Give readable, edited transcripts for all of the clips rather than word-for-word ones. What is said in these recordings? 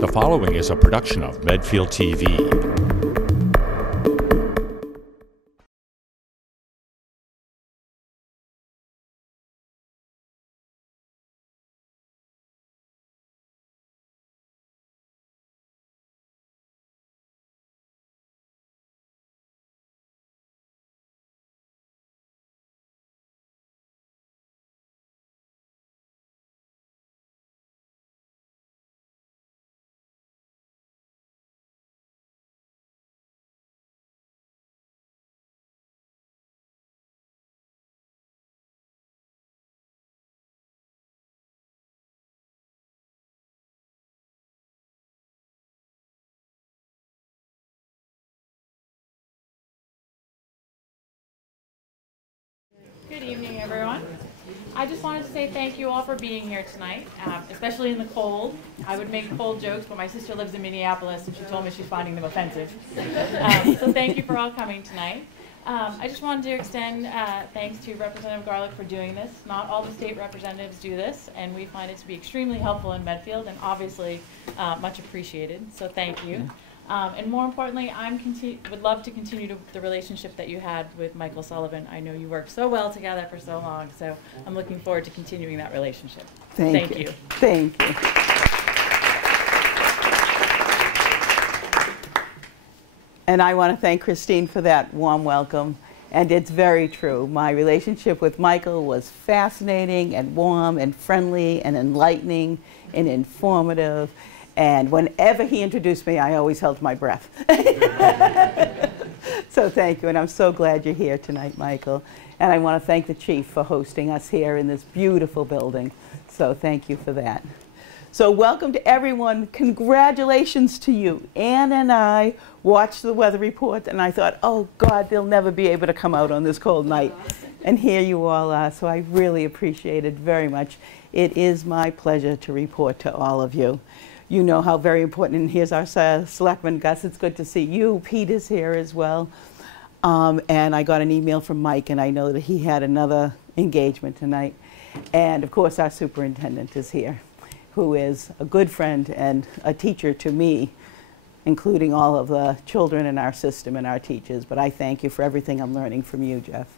The following is a production of Medfield TV. Good evening, everyone. I just wanted to say thank you all for being here tonight, especially in the cold. I would make cold jokes, but my sister lives in Minneapolis, and she told me she's finding them offensive. So thank you for all coming tonight. I just wanted to extend thanks to Representative Garlick for doing this. Not all the state representatives do this, and we find it to be extremely helpful in Medfield, and obviously much appreciated. So thank you. And more importantly, I would love to continue the relationship that you had with Michael Sullivan. I know you worked so well together for so long, so I'm looking forward to continuing that relationship. Thank you. Thank you. And I want to thank Christine for that warm welcome. And it's very true. My relationship with Michael was fascinating and warm and friendly and enlightening and informative. And whenever he introduced me, I always held my breath. So thank you, and I'm so glad you're here tonight, Michael. And I want to thank the chief for hosting us here in this beautiful building. So thank you for that. So welcome to everyone. Congratulations to you. Ann and I watched the weather report, and I thought, oh God, they'll never be able to come out on this cold night. And here you all are, so I really appreciate it very much. It is my pleasure to report to all of you. You know how very important, and here's our Selectman Gus. It's good to see you. Pete is here as well. And I got an email from Mike, and I know that he had another engagement tonight. And of course, our superintendent is here, who is a good friend and a teacher to me, including all of the children in our system and our teachers. But I thank you for everything I'm learning from you, Jeff.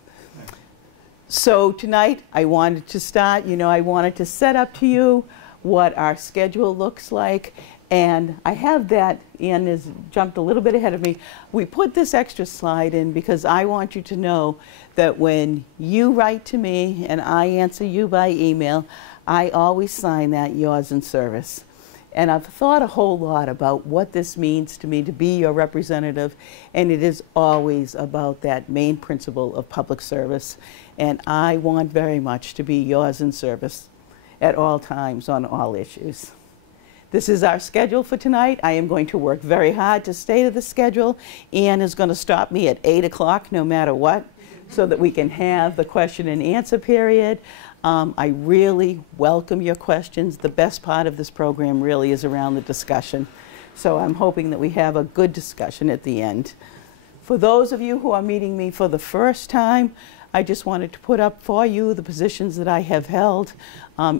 So tonight, I wanted to start, I wanted to set up to you what our schedule looks like, and I have that. Ian has jumped a little bit ahead of me. We put this extra slide in because I want you to know that when you write to me and I answer you by email, I always sign that yours in service. And I've thought a whole lot about what this means to me to be your representative, and it is always about that main principle of public service. And I want very much to be yours in service at all times on all issues. This is our schedule for tonight. I am going to work very hard to stay to the schedule. Ian is going to stop me at 8 o'clock no matter what, so that we can have the question and answer period. I really welcome your questions. The best part of this program really is around the discussion. So I'm hoping that we have a good discussion at the end. For those of you who are meeting me for the first time, I just wanted to put up for you the positions that I have held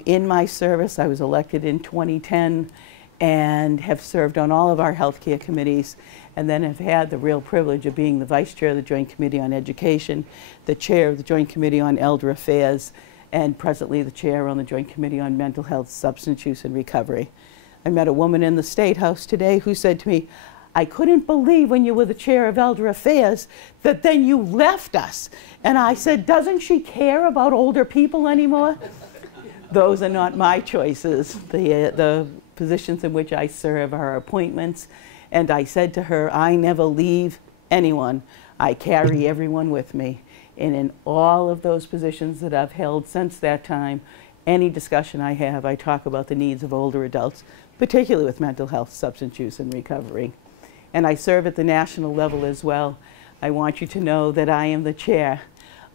in my service. I was elected in 2010 and have served on all of our healthcare committees, and then have had the real privilege of being the vice chair of the Joint Committee on Education, the chair of the Joint Committee on Elder Affairs, and presently the chair on the Joint Committee on Mental Health, Substance Use, and Recovery. I met a woman in the State House today who said to me, I couldn't believe when you were the chair of Elder Affairs that then you left us. And I said, doesn't she care about older people anymore? Those are not my choices. The positions in which I serve are appointments. And I said to her, I never leave anyone. I carry everyone with me. And in all of those positions that I've held since that time, any discussion I have, I talk about the needs of older adults, particularly with mental health, substance use, and recovery. And I serve at the national level as well. I want you to know that I am the chair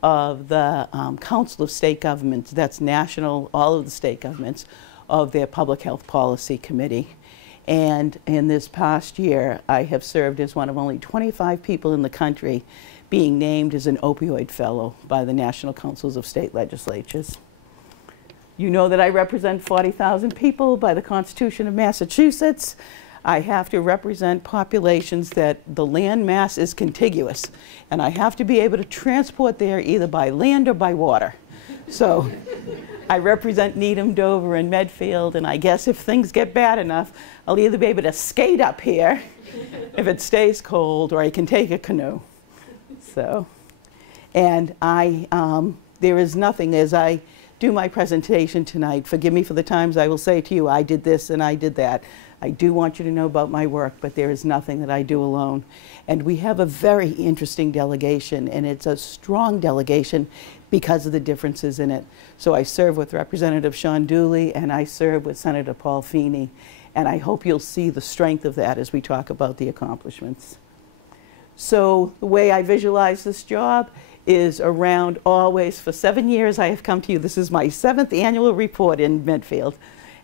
of the Council of State Governments, that's national, all of the state governments, of their Public Health Policy Committee. And in this past year, I have served as one of only 25 people in the country being named as an opioid fellow by the National Councils of State Legislatures. You know that I represent 40,000 people by the Constitution of Massachusetts. I have to represent populations that the land mass is contiguous, and I have to be able to transport there either by land or by water. So I represent Needham, Dover, and Medfield, and I guess if things get bad enough, I'll either be able to skate up here if it stays cold, or I can take a canoe. So, and there is nothing, as I do my presentation tonight, forgive me for the times I will say to you, I did this and I did that. I do want you to know about my work, but there is nothing that I do alone. And we have a very interesting delegation, and it's a strong delegation because of the differences in it. So I serve with Representative Sean Dooley, and I serve with Senator Paul Feeney. And I hope you'll see the strength of that as we talk about the accomplishments. So the way I visualize this job is around always, for 7 years I have come to you. This is my 7th annual report in Medfield.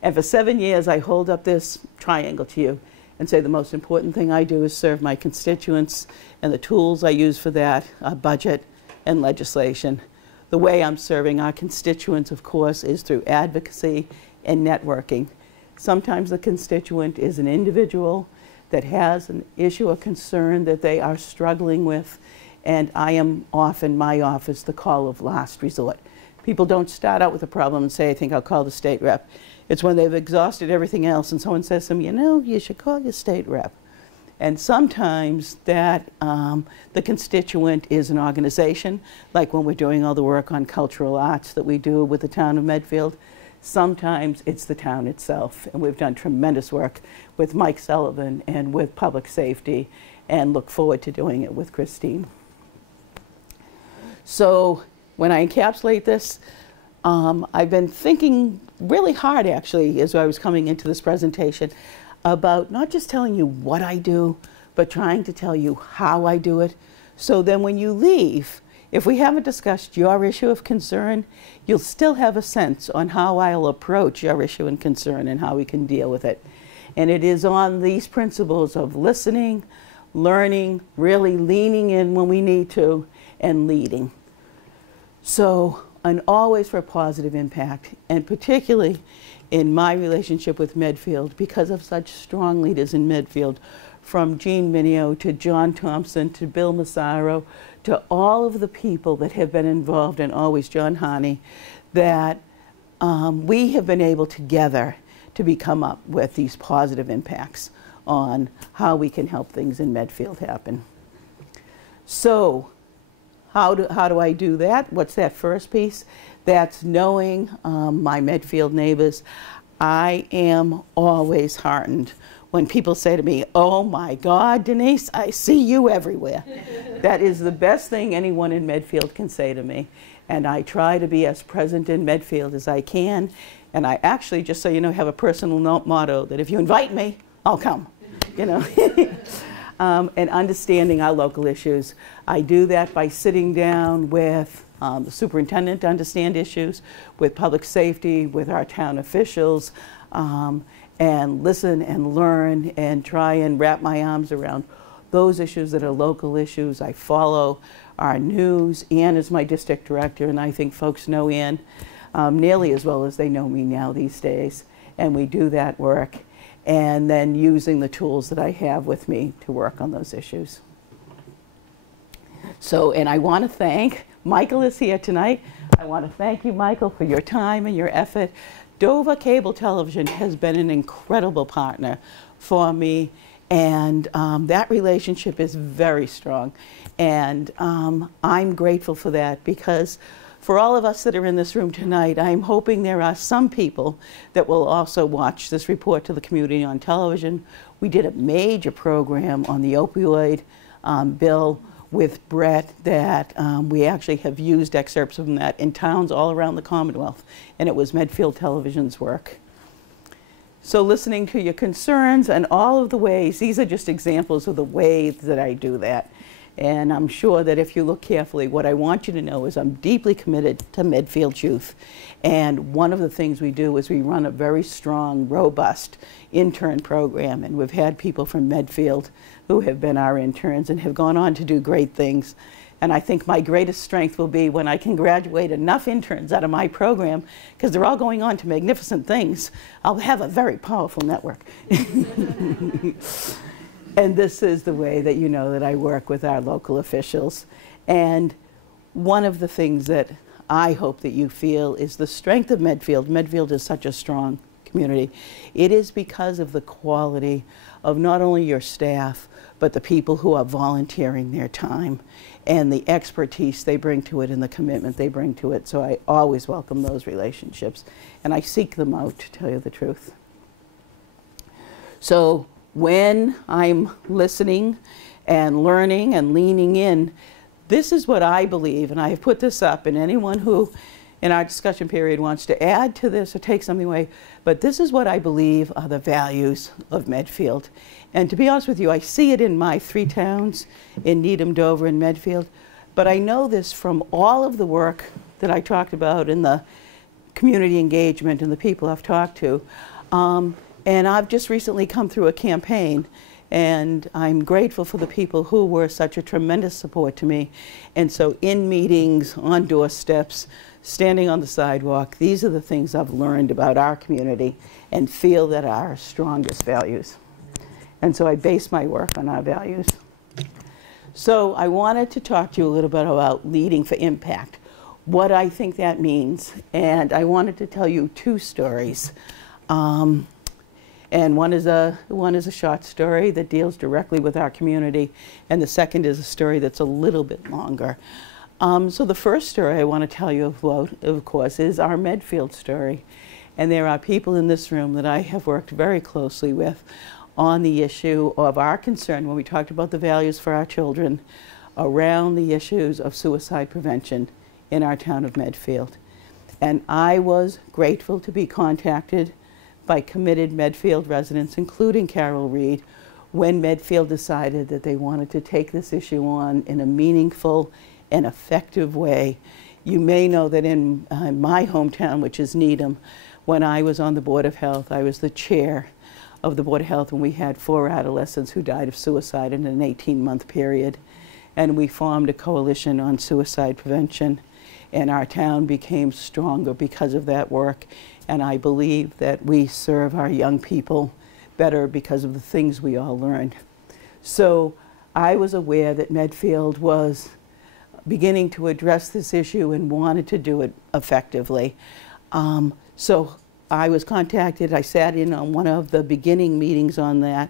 And for 7 years, I hold up this triangle to you and say the most important thing I do is serve my constituents, and the tools I use for that are budget and legislation. The way I'm serving our constituents, of course, is through advocacy and networking. Sometimes the constituent is an individual that has an issue or concern that they are struggling with, and I am often, my office, the call of last resort. People don't start out with a problem and say, I think I'll call the state rep. It's when they've exhausted everything else and someone says to them, you know, you should call your state rep. And sometimes that the constituent is an organization, like when we're doing all the work on cultural arts that we do with the town of Medfield. Sometimes it's the town itself, and we've done tremendous work with Mike Sullivan and with public safety, and look forward to doing it with Christine. So when I encapsulate this, I've been thinking really hard, actually, as I was coming into this presentation, about not just telling you what I do, but trying to tell you how I do it. So then when you leave, if we haven't discussed your issue of concern, you'll still have a sense on how I'll approach your issue and concern and how we can deal with it. And it is on these principles of listening, learning, really leaning in when we need to, and leading. So, and always for a positive impact, and particularly in my relationship with Medfield, because of such strong leaders in Medfield, from Jean Mineo to John Thompson to Bill Massaro, to all of the people that have been involved, and always John Haney, that we have been able together to come up with these positive impacts on how we can help things in Medfield happen. So, how do I do that? What's that first piece? That's knowing my Medfield neighbors. I am always heartened when people say to me, oh my God, Denise, I see you everywhere. That is the best thing anyone in Medfield can say to me. And I try to be as present in Medfield as I can. And I actually, just so you know, have a personal motto that if you invite me, I'll come, you know. And understanding our local issues. I do that by sitting down with the superintendent to understand issues, with public safety, with our town officials, and listen and learn and try and wrap my arms around those issues that are local issues. I follow our news. Ann is my district director, and I think folks know Ann nearly as well as they know me now these days. And we do that work, and then using the tools that I have with me to work on those issues. So, and I want to thank, Michael is here tonight. I want to thank you, Michael, for your time and your effort. Dover Cable Television has been an incredible partner for me, and that relationship is very strong. And I'm grateful for that, because for all of us that are in this room tonight, I'm hoping there are some people that will also watch this report to the community on television. We did a major program on the opioid bill with Brett that we actually have used excerpts from that in towns all around the Commonwealth, and it was Medfield Television's work. So listening to your concerns and all of the ways, these are just examples of the ways that I do that. And I'm sure that if you look carefully, what I want you to know is I'm deeply committed to Medfield youth. And one of the things we do is we run a very strong, robust intern program. And we've had people from Medfield who have been our interns and have gone on to do great things. And I think my greatest strength will be when I can graduate enough interns out of my program, because they're all going on to magnificent things. I'll have a very powerful network. And this is the way that you know that I work with our local officials. And one of the things that I hope that you feel is the strength of Medfield. Medfield is such a strong community. It is because of the quality of not only your staff, but the people who are volunteering their time and the expertise they bring to it and the commitment they bring to it. So I always welcome those relationships, and I seek them out, to tell you the truth. So when I'm listening and learning and leaning in, this is what I believe, and I have put this up, and anyone who in our discussion period wants to add to this or take something away, but this is what I believe are the values of Medfield. And to be honest with you, I see it in my 3 towns, in Needham, Dover, and Medfield, but I know this from all of the work that I talked about in the community engagement and the people I've talked to. And I've just recently come through a campaign, and I'm grateful for the people who were such a tremendous support to me. And so in meetings, on doorsteps, standing on the sidewalk, these are the things I've learned about our community and feel that are our strongest values. And so I base my work on our values. So I wanted to talk to you a little bit about leading for impact, what I think that means. And I wanted to tell you 2 stories. And one is a short story that deals directly with our community, and the second is a story that's a little bit longer. So the first story I want to tell you about, of course, is our Medfield story. And there are people in this room that I have worked very closely with on the issue of our concern when we talked about the values for our children around the issues of suicide prevention in our town of Medfield. And I was grateful to be contacted by committed Medfield residents, including Carol Reed, when Medfield decided that they wanted to take this issue on in a meaningful and effective way. You may know that in my hometown, which is Needham, when I was on the Board of Health, I was the chair of the Board of Health when we had 4 adolescents who died of suicide in an 18-month period. And we formed a coalition on suicide prevention, and our town became stronger because of that work. And I believe that we serve our young people better because of the things we all learned. So I was aware that Medfield was beginning to address this issue and wanted to do it effectively. So I was contacted. I sat in on one of the beginning meetings on that.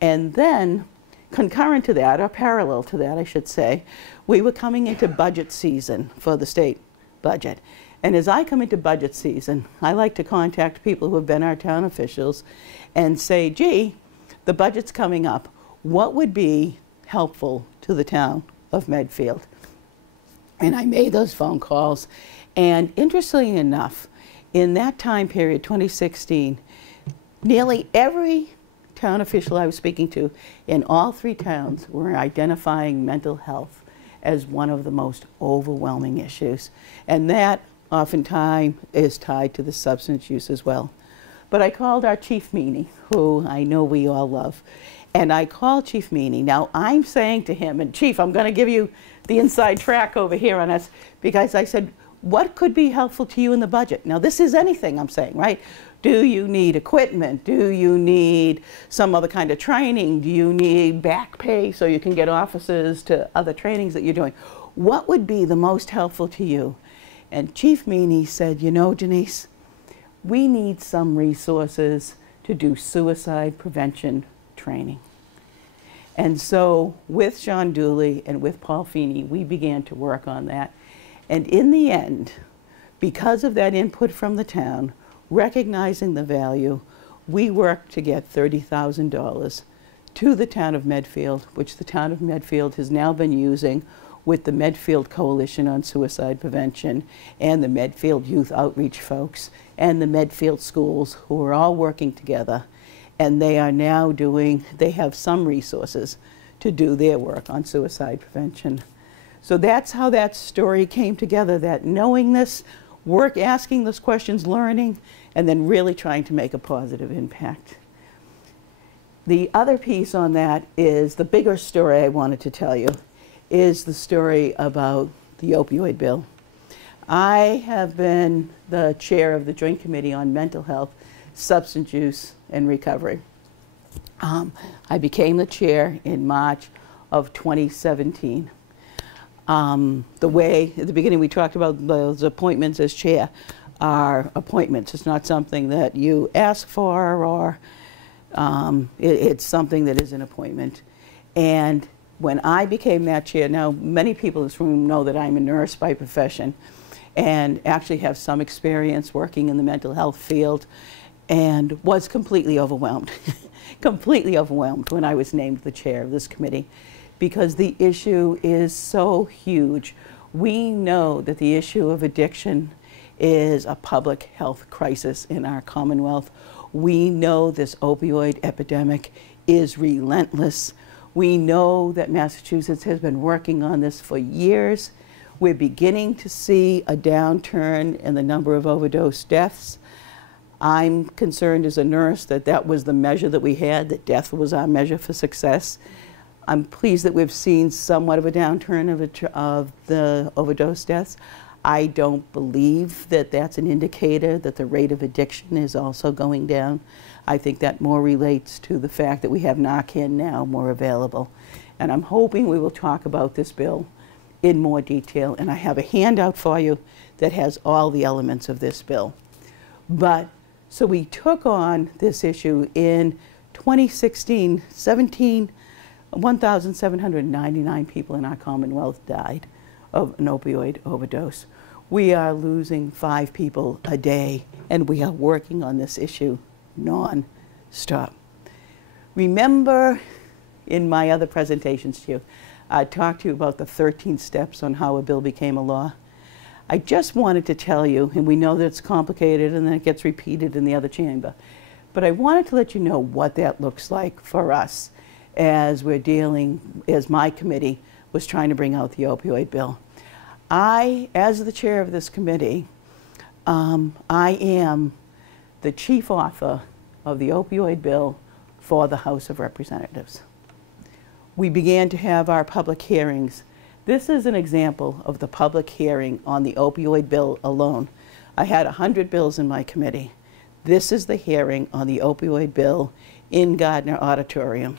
And then, concurrent to that, or parallel to that, I should say, we were coming into budget season for the state budget. And as I come into budget season, I like to contact people who have been our town officials and say, gee, the budget's coming up. What would be helpful to the town of Medfield? And I made those phone calls. And interestingly enough, in that time period, 2016, nearly every town official I was speaking to in all 3 towns were identifying mental health as one of the most overwhelming issues. And that oftentimes is tied to the substance use as well. But I called our Chief Meany, who I know we all love, and I called Chief Meany. Now I'm saying to him, and Chief, I'm going to give you the inside track over here on us, because I said, what could be helpful to you in the budget? Now this is anything I'm saying, right? Do you need equipment? Do you need some other kind of training? Do you need back pay so you can get officers to other trainings that you're doing? What would be the most helpful to you? And Chief Meany said, you know, Denise, we need some resources to do suicide prevention training. And so with John Dooley and with Paul Feeney, we began to work on that. And in the end, because of that input from the town, recognizing the value, we worked to get $30,000 to the town of Medfield, which the town of Medfield has now been using with the Medfield Coalition on Suicide Prevention and the Medfield Youth Outreach folks and the Medfield schools, who are all working together. And they are now they have some resources to do their work on suicide prevention. So that's how that story came together, that knowing this, asking those questions, learning, and then really trying to make a positive impact. The other piece on that is the bigger story I wanted to tell you. is the story about the opioid bill. I have been the chair of the Joint Committee on Mental Health, Substance Use, and Recovery. I became the chair in March of 2017. The way, at the beginning we talked about those appointments as chair are appointments. It's not something that you ask for, or it's something that is an appointment. And when I became that chair, now many people in this room know that I'm a nurse by profession and actually have some experience working in the mental health field, and was completely overwhelmed, completely overwhelmed when I was named the chair of this committee, because the issue is so huge. We know that the issue of addiction is a public health crisis in our Commonwealth. We know this opioid epidemic is relentless. We know that Massachusetts has been working on this for years. We're beginning to see a downturn in the number of overdose deaths. I'm concerned as a nurse that that was the measure that we had, that death was our measure for success. I'm pleased that we've seen somewhat of a downturn of the overdose deaths. I don't believe that that's an indicator that the rate of addiction is also going down. I think that more relates to the fact that we have Narcan now more available. And I'm hoping we will talk about this bill in more detail. And I have a handout for you that has all the elements of this bill. So we took on this issue in 2016-17. 1,799 people in our Commonwealth died of an opioid overdose. We are losing 5 people a day, and we are working on this issue non-stop. Remember in my other presentations to you, I talked to you about the 13 steps on how a bill became a law. I just wanted to tell you, and we know that it's complicated and then it gets repeated in the other chamber, but I wanted to let you know what that looks like for us as we're dealing, as my committee was trying to bring out the opioid bill. I, as the chair of this committee, I am the chief author of the opioid bill for the House of Representatives. We began to have our public hearings. This is an example of the public hearing on the opioid bill alone. I had 100 bills in my committee. This is the hearing on the opioid bill in Gardner Auditorium.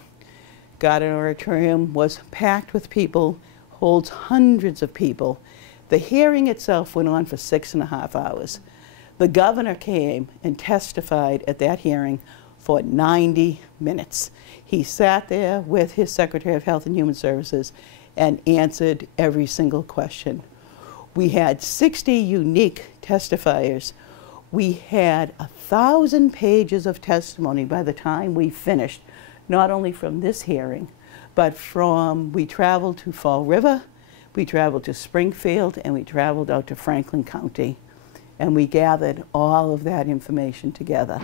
Gardner Auditorium was packed with people, holds hundreds of people. The hearing itself went on for 6.5 hours. The governor came and testified at that hearing for 90 minutes. He sat there with his Secretary of Health and Human Services and answered every single question. We had 60 unique testifiers. We had 1,000 pages of testimony by the time we finished, not only from this hearing, but we traveled to Fall River, we traveled to Springfield, and we traveled out to Franklin County. And we gathered all of that information together.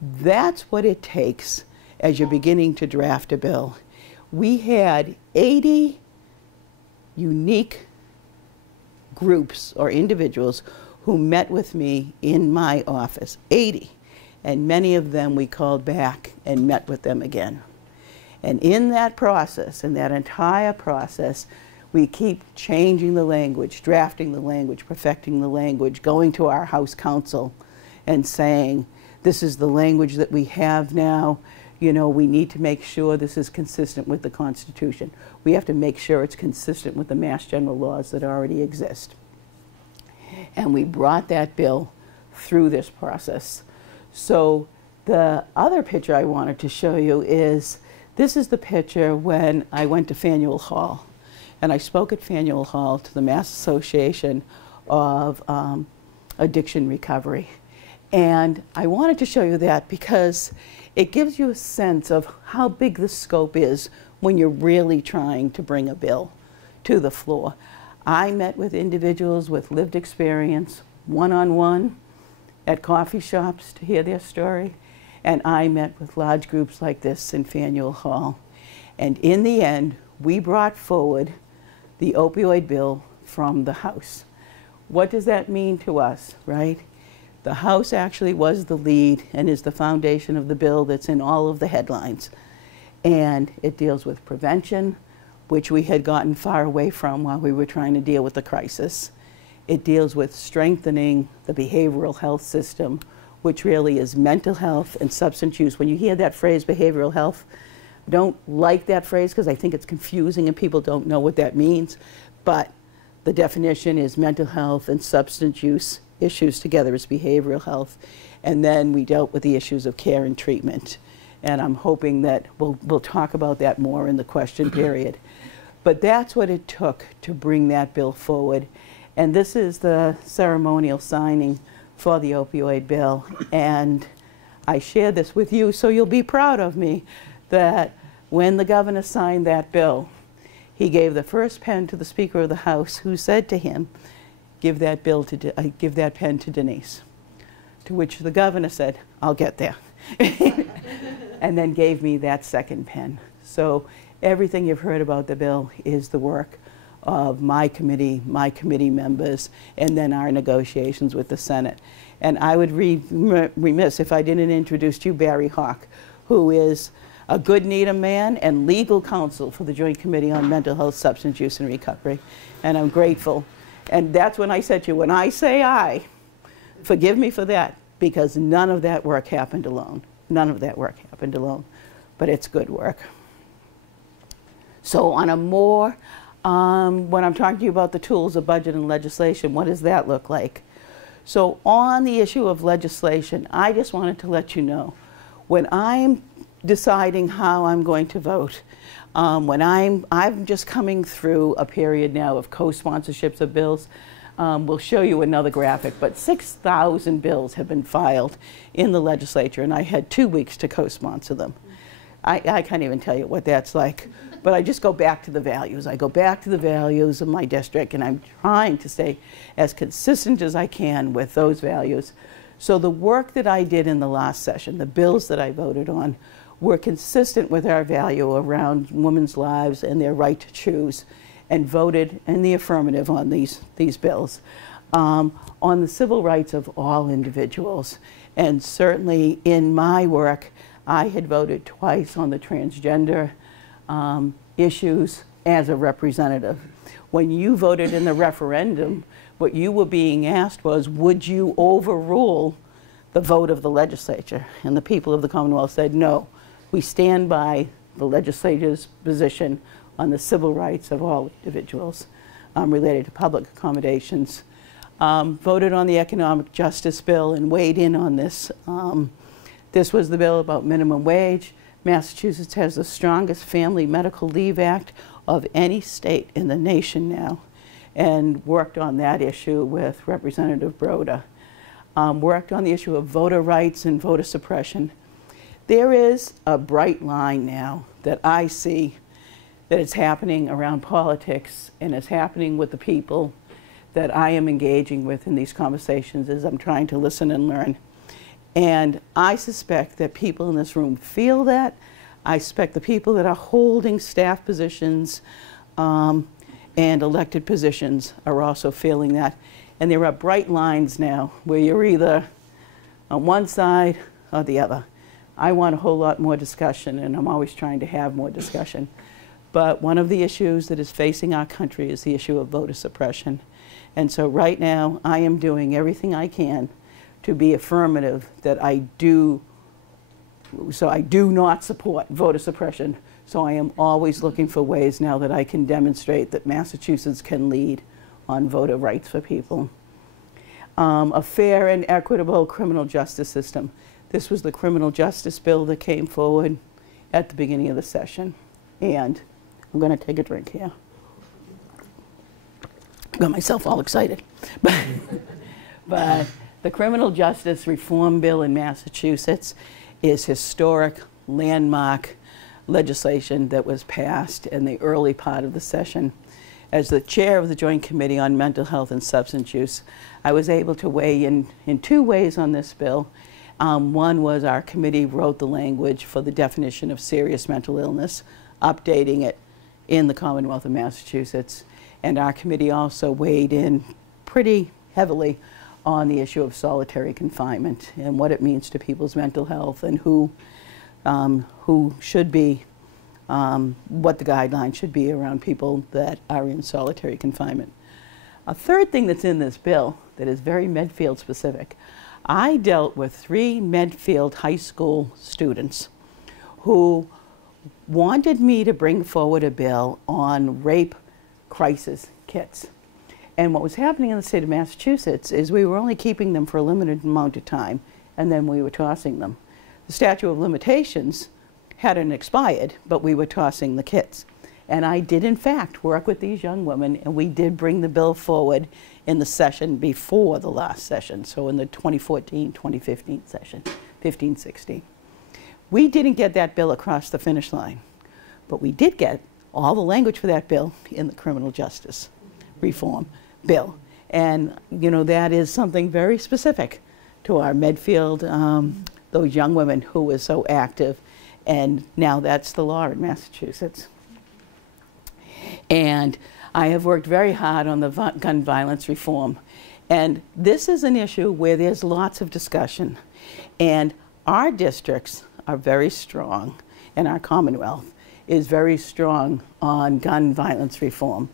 That's what it takes as you're beginning to draft a bill. We had 80 unique groups or individuals who met with me in my office, 80. And many of them we called back and met with them again. And in that process, in that entire process, we keep changing the language, drafting the language, perfecting the language, going to our House Counsel and saying, this is the language that we have now. You know, we need to make sure this is consistent with the Constitution. We have to make sure it's consistent with the Mass General laws that already exist. And we brought that bill through this process. So the other picture I wanted to show you is, this is the picture when I went to Faneuil Hall. And I spoke at Faneuil Hall to the Mass Association of Addiction Recovery. And I wanted to show you that because it gives you a sense of how big the scope is when you're really trying to bring a bill to the floor. I met with individuals with lived experience, one-on-one, at coffee shops to hear their story. And I met with large groups like this in Faneuil Hall. And in the end, we brought forward the opioid bill from the House. What does that mean to us, right? The House actually was the lead and is the foundation of the bill that's in all of the headlines. And it deals with prevention, which we had gotten far away from while we were trying to deal with the crisis. It deals with strengthening the behavioral health system, which really is mental health and substance use. When you hear that phrase, behavioral health, don't like that phrase because I think it's confusing and people don't know what that means. But the definition is mental health and substance use issues together as behavioral health. And then we dealt with the issues of care and treatment. And I'm hoping that we'll talk about that more in the question period. But that's what it took to bring that bill forward. And this is the ceremonial signing for the opioid bill. And I share this with you so you'll be proud of me that when the governor signed that bill, he gave the first pen to the Speaker of the House, who said to him, give that pen to Denise. To which the governor said, I'll get there. And then gave me that second pen. So everything you've heard about the bill is the work of my committee members, and then our negotiations with the Senate. And I would be remiss if I didn't introduce you Barry Hawk, who is a good Needham man and legal counsel for the Joint Committee on Mental Health, Substance Use, and Recovery. And I'm grateful. And that's when I said to you, when I say I, forgive me for that, because none of that work happened alone. None of that work happened alone, but it's good work. So on a more, when I'm talking to you about the tools of budget and legislation, what does that look like? So on the issue of legislation, I just wanted to let you know, when I'm deciding how I'm going to vote, when I'm just coming through a period now of co-sponsorships of bills. We'll show you another graphic, but 6,000 bills have been filed in the legislature, and I had 2 weeks to co-sponsor them. I can't even tell you what that's like, but I just go back to the values. I go back to the values of my district, and I'm trying to stay as consistent as I can with those values. So the work that I did in the last session, the bills that I voted on, were consistent with our value around women's lives and their right to choose, and voted in the affirmative on these bills, on the civil rights of all individuals. And certainly in my work, I had voted twice on the transgender issues as a representative. When you voted in the referendum, what you were being asked was, would you overrule the vote of the legislature? And the people of the Commonwealth said, no, we stand by the legislature's position on the civil rights of all individuals related to public accommodations. Voted on the economic justice bill and weighed in on this. This was the bill about minimum wage. Massachusetts has the strongest Family Medical Leave Act of any state in the nation now, and worked on that issue with Representative Broda. Worked on the issue of voter rights and voter suppression. There is a bright line now that I see that it's happening around politics, and it's happening with the people that I am engaging with in these conversations as I'm trying to listen and learn. And I suspect that people in this room feel that. I suspect the people that are holding staff positions and elected positions are also feeling that. And there are bright lines now where you're either on one side or the other. I want a whole lot more discussion, and I'm always trying to have more discussion. But one of the issues that is facing our country is the issue of voter suppression. And so right now, I am doing everything I can to be affirmative that I do not support voter suppression. So I am always looking for ways now that I can demonstrate that Massachusetts can lead on voter rights for people. A fair and equitable criminal justice system. This was the criminal justice bill that came forward at the beginning of the session. And I'm going to take a drink here. Got myself all excited. But the criminal justice reform bill in Massachusetts is historic, landmark legislation that was passed in the early part of the session. As the chair of the Joint Committee on Mental Health and Substance Use, I was able to weigh in 2 ways on this bill. One was our committee wrote the language for the definition of serious mental illness, updating it in the Commonwealth of Massachusetts. And our committee also weighed in pretty heavily on the issue of solitary confinement and what it means to people's mental health and who should be what the guidelines should be around people that are in solitary confinement. A third thing that's in this bill that is very Medfield specific, I dealt with 3 Medfield high school students who wanted me to bring forward a bill on rape crisis kits. And what was happening in the state of Massachusetts is we were only keeping them for a limited amount of time, and then we were tossing them. The statute of limitations hadn't expired, but we were tossing the kits. And I did, in fact, work with these young women, and we did bring the bill forward in the session before the last session, so in the 2014-2015 session, 15-16. We didn't get that bill across the finish line, but we did get all the language for that bill in the criminal justice reform bill. And, you know, that is something very specific to our Medfield, those young women who were so active, and now that's the law in Massachusetts. And I have worked very hard on the gun violence reform. And this is an issue where there's lots of discussion. And our districts are very strong, and our Commonwealth is very strong on gun violence reform.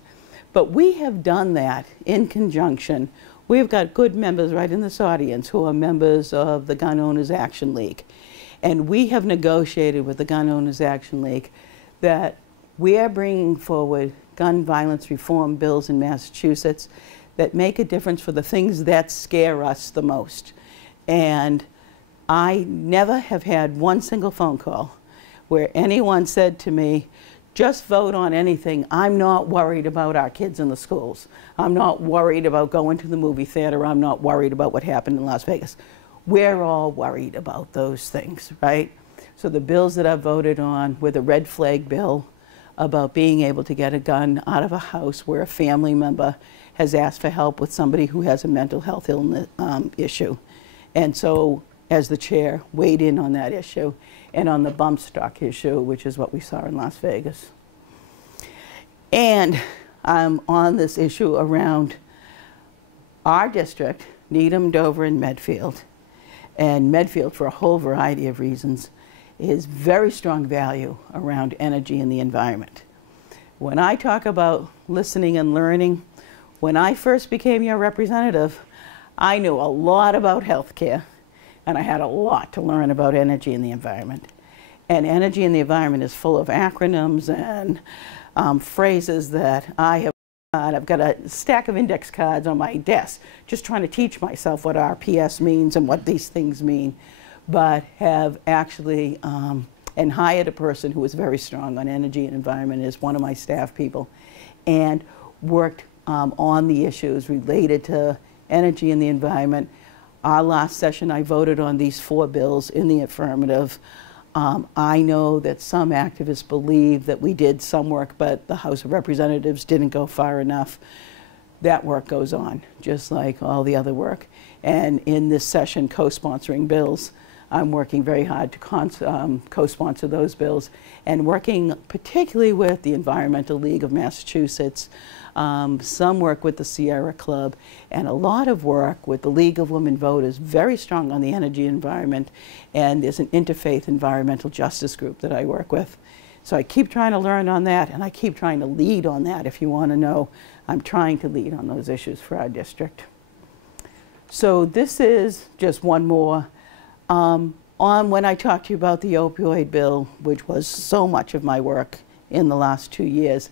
But we have done that in conjunction. We've got good members right in this audience who are members of the Gun Owners Action League. And we have negotiated with the Gun Owners Action League that we are bringing forward gun violence reform bills in Massachusetts that make a difference for the things that scare us the most. And I never have had one single phone call where anyone said to me, just vote on anything. I'm not worried about our kids in the schools. I'm not worried about going to the movie theater. I'm not worried about what happened in Las Vegas. We're all worried about those things, right? So the bills that I've voted on were the red flag bill about being able to get a gun out of a house where a family member has asked for help with somebody who has a mental health illness issue. And so, as the chair, weighed in on that issue and on the bump stock issue, which is what we saw in Las Vegas. And I'm on this issue around our district, Needham, Dover, and Medfield. And Medfield, for a whole variety of reasons, is very strong value around energy and the environment. When I talk about listening and learning, when I first became your representative, I knew a lot about healthcare, and I had a lot to learn about energy and the environment. And energy and the environment is full of acronyms and phrases that I've got a stack of index cards on my desk just trying to teach myself what RPS means and what these things mean, but have actually and hired a person who is very strong on energy and environment as one of my staff people, and worked on the issues related to energy and the environment. Our last session, I voted on these 4 bills in the affirmative. I know that some activists believe that we did some work, but the House of Representatives didn't go far enough. That work goes on, just like all the other work. And in this session, co-sponsoring bills, I'm working very hard to co-sponsor those bills, and working particularly with the Environmental League of Massachusetts, some work with the Sierra Club, and a lot of work with the League of Women Voters, very strong on the energy environment, and there's an interfaith environmental justice group that I work with. So I keep trying to learn on that, and I keep trying to lead on that. If you want to know, I'm trying to lead on those issues for our district. So this is just one more. On when I talked to you about the opioid bill, which was so much of my work in the last 2 years,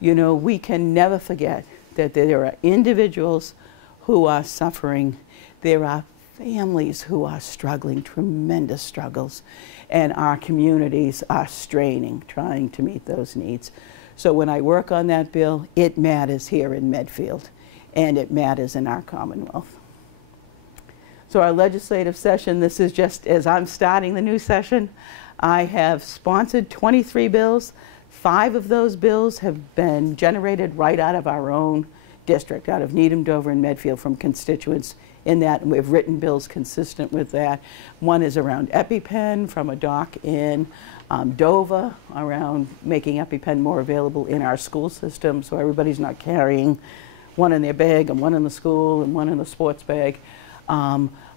you know, we can never forget that there are individuals who are suffering. There are families who are struggling, tremendous struggles, and our communities are straining, trying to meet those needs. So when I work on that bill, it matters here in Medfield, and it matters in our Commonwealth. So our legislative session, this is just as I'm starting the new session. I have sponsored 23 bills. 5 of those bills have been generated right out of our own district, out of Needham, Dover, and Medfield from constituents in that, and we've written bills consistent with that. One is around EpiPen from a doc in Dover, around making EpiPen more available in our school system so everybody's not carrying one in their bag and one in the school and one in the sports bag.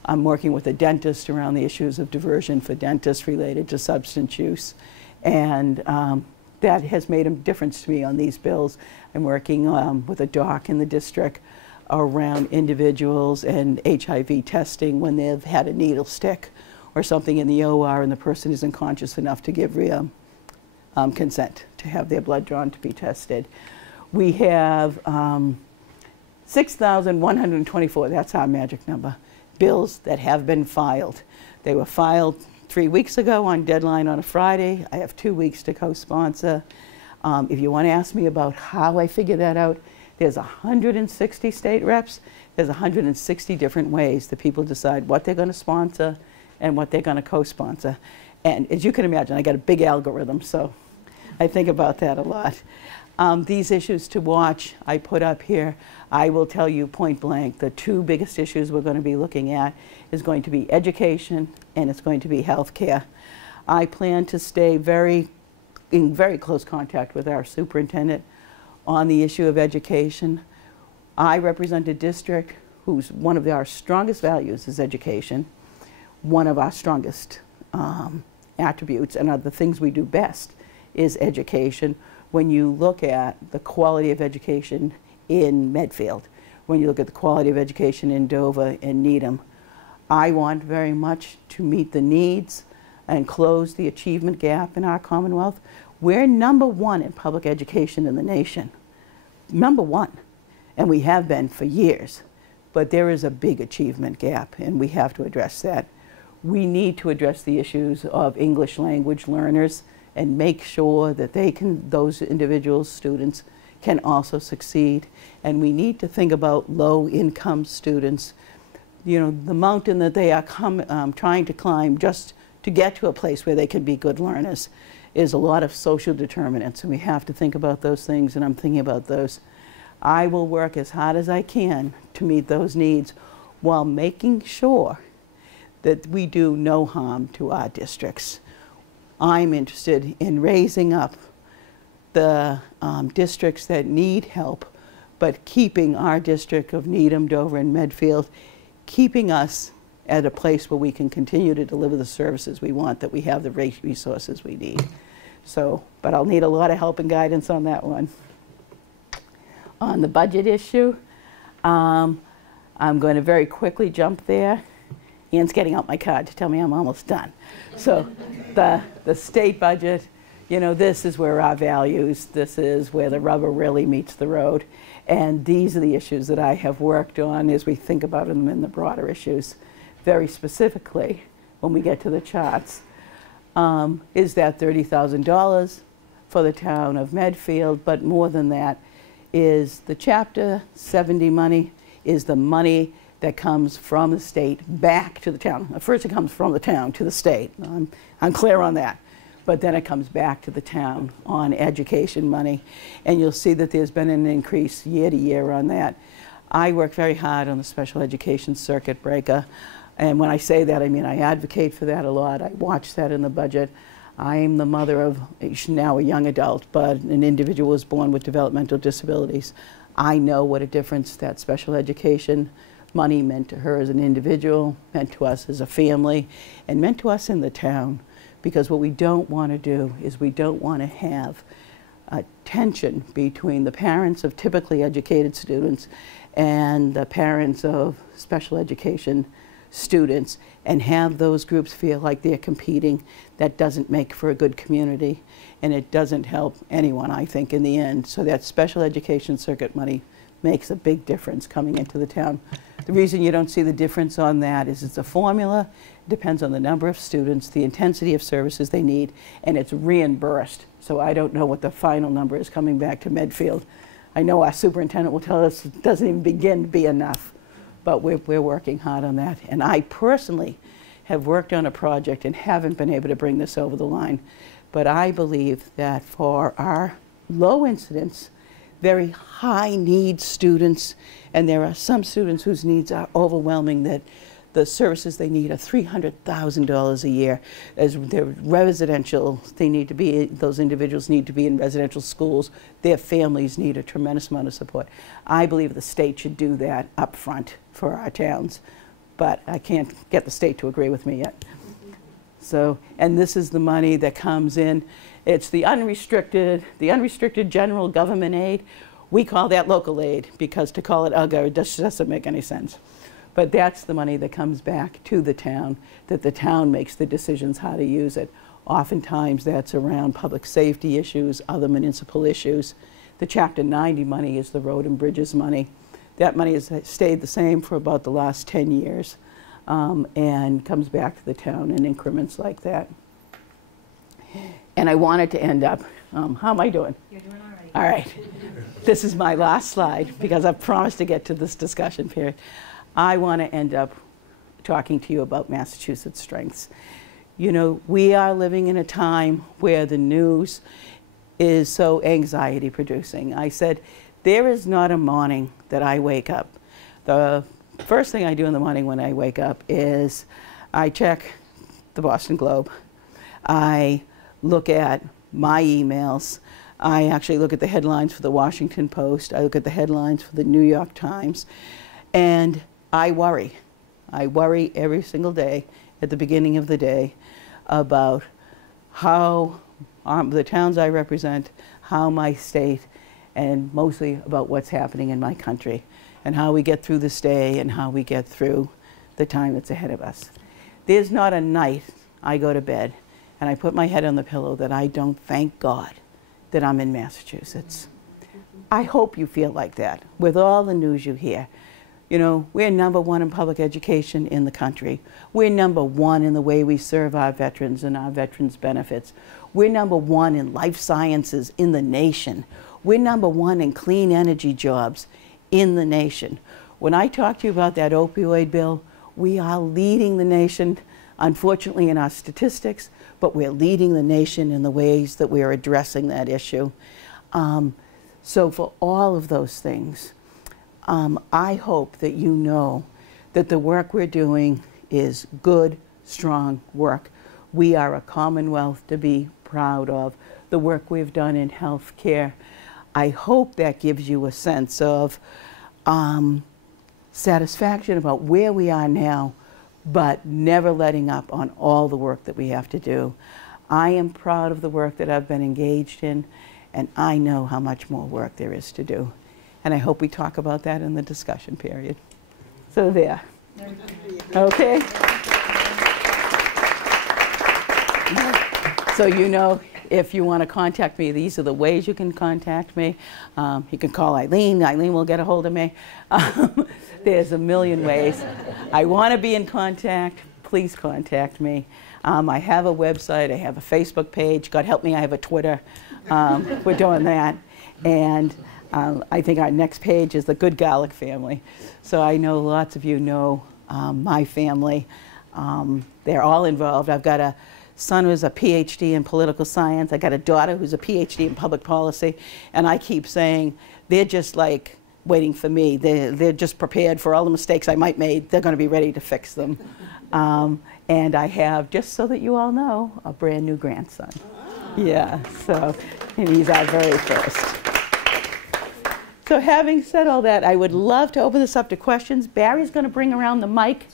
I'm working with a dentist around the issues of diversion for dentists related to substance use. And that has made a difference to me on these bills. I'm working with a doc in the district around individuals and HIV testing when they've had a needle stick or something in the OR and the person isn't conscious enough to give consent to have their blood drawn to be tested. We have 6,124, that's our magic number, bills that have been filed. They were filed 3 weeks ago on deadline on a Friday. I have 2 weeks to co-sponsor. If you want to ask me about how I figure that out, there's 160 state reps. There's 160 different ways that people decide what they're going to sponsor and what they're going to co-sponsor. And as you can imagine, I got a big algorithm, so I think about that a lot. These issues to watch, I put up here. I will tell you point blank, the two biggest issues we're going to be looking at is going to be education and it's going to be health care. I plan to stay in very close contact with our superintendent on the issue of education. I represent a district whose one of our strongest values is education, one of our strongest attributes, and the things we do best is education. When you look at the quality of education in Medfield, when you look at the quality of education in Dover and Needham, I want very much to meet the needs and close the achievement gap in our Commonwealth. We're #1 in public education in the nation, #1, and we have been for years. But there is a big achievement gap, and we have to address that. We need to address the issues of English language learners and make sure that those individual students can also succeed. And we need to think about low-income students. You know, the mountain that they are trying to climb just to get to a place where they can be good learners is a lot of social determinants, and we have to think about those things, and I'm thinking about those. I will work as hard as I can to meet those needs while making sure that we do no harm to our districts. I'm interested in raising up the districts that need help, but keeping our district of Needham, Dover, and Medfield, keeping us at a place where we can continue to deliver the services we want, that we have the resources we need. So, but I'll need a lot of help and guidance on that one. On the budget issue, I'm going to very quickly jump there. Ian's getting out my card to tell me I'm almost done. So the state budget, you know, this is where our values, this is where the rubber really meets the road. And these are the issues that I have worked on as we think about them in the broader issues. Very specifically, when we get to the charts, is that $30,000 for the town of Medfield, but more than that is the Chapter 70 money, is the money that comes from the state back to the town. First it comes from the town to the state. I'm clear on that. But then it comes back to the town on education money. And you'll see that there's been an increase year to year on that. I work very hard on the special education circuit breaker. And when I say that, I mean I advocate for that a lot. I watch that in the budget. I am the mother of, now a young adult, but an individual was born with developmental disabilities. I know what a difference that special education money meant to her as an individual, meant to us as a family, and meant to us in the town. Because what we don't want to do is we don't want to have a tension between the parents of typically educated students and the parents of special education students and have those groups feel like they're competing. That doesn't make for a good community, and it doesn't help anyone, I think, in the end. So that special education circuit money makes a big difference coming into the town. The reason you don't see the difference on that is it's a formula. It depends on the number of students, the intensity of services they need, and it's reimbursed. So I don't know what the final number is coming back to Medfield. I know our superintendent will tell us it doesn't even begin to be enough, but we're working hard on that. And I personally have worked on a project and haven't been able to bring this over the line. But I believe that for our low incidence, very high need students, and there are some students whose needs are overwhelming, that the services they need are $300,000 a year. As they're residential, they need to be, those individuals need to be in residential schools. Their families need a tremendous amount of support. I believe the state should do that up front for our towns, but I can't get the state to agree with me yet. So, and this is the money that comes in. It's the unrestricted general government aid. We call that local aid because to call it UGA just doesn't make any sense. But that's the money that comes back to the town, that the town makes the decisions how to use it. Oftentimes that's around public safety issues, other municipal issues. The Chapter 90 money is the road and bridges money. That money has stayed the same for about the last 10 years and comes back to the town in increments like that. And I wanted to end up, how am I doing? You're doing all right. All right. This is my last slide because I've promised to get to this discussion period. I want to end up talking to you about Massachusetts strengths. You know, we are living in a time where the news is so anxiety producing. I said, there is not a morning that I wake up. The first thing I do in the morning when I wake up is I check the Boston Globe. I look at my emails. I actually look at the headlines for the Washington Post. I look at the headlines for the New York Times. And I worry. I worry every single day at the beginning of the day about how the towns I represent, how my state, and mostly about what's happening in my country and how we get through this day and how we get through the time that's ahead of us. There's not a night I go to bed and I put my head on the pillow that I don't thank God that I'm in Massachusetts. I hope you feel like that with all the news you hear. You know, we're #1 in public education in the country. We're #1 in the way we serve our veterans and our veterans' benefits. We're #1 in life sciences in the nation. We're #1 in clean energy jobs in the nation. When I talk to you about that opioid bill, we are leading the nation, unfortunately, in our statistics, but we're leading the nation in the ways that we are addressing that issue. So for all of those things, I hope that you know that the work we're doing is good, strong work. We are a Commonwealth to be proud of. The work we've done in health care, I hope that gives you a sense of satisfaction about where we are now, but never letting up on all the work that we have to do. I am proud of the work that I've been engaged in, and I know how much more work there is to do. And I hope we talk about that in the discussion period. So there. Okay? So you know, if you want to contact me, these are the ways you can contact me. You can call Eileen. Eileen will get a hold of me. There's a million ways. I want to be in contact. Please contact me. I have a website. I have a Facebook page. God help me, I have a Twitter. We're doing that. And I think our next page is the Good Garlic family. So I know lots of you know my family. They're all involved. I've got a son who's a PhD in political science. I got a daughter who's a PhD in public policy. And I keep saying, they're just like waiting for me. They're just prepared for all the mistakes I might make. They're going to be ready to fix them. And I have, just so that you all know, a brand new grandson. Yeah, so and he's our very first. So having said all that, I would love to open this up to questions. Barry's going to bring around the mic.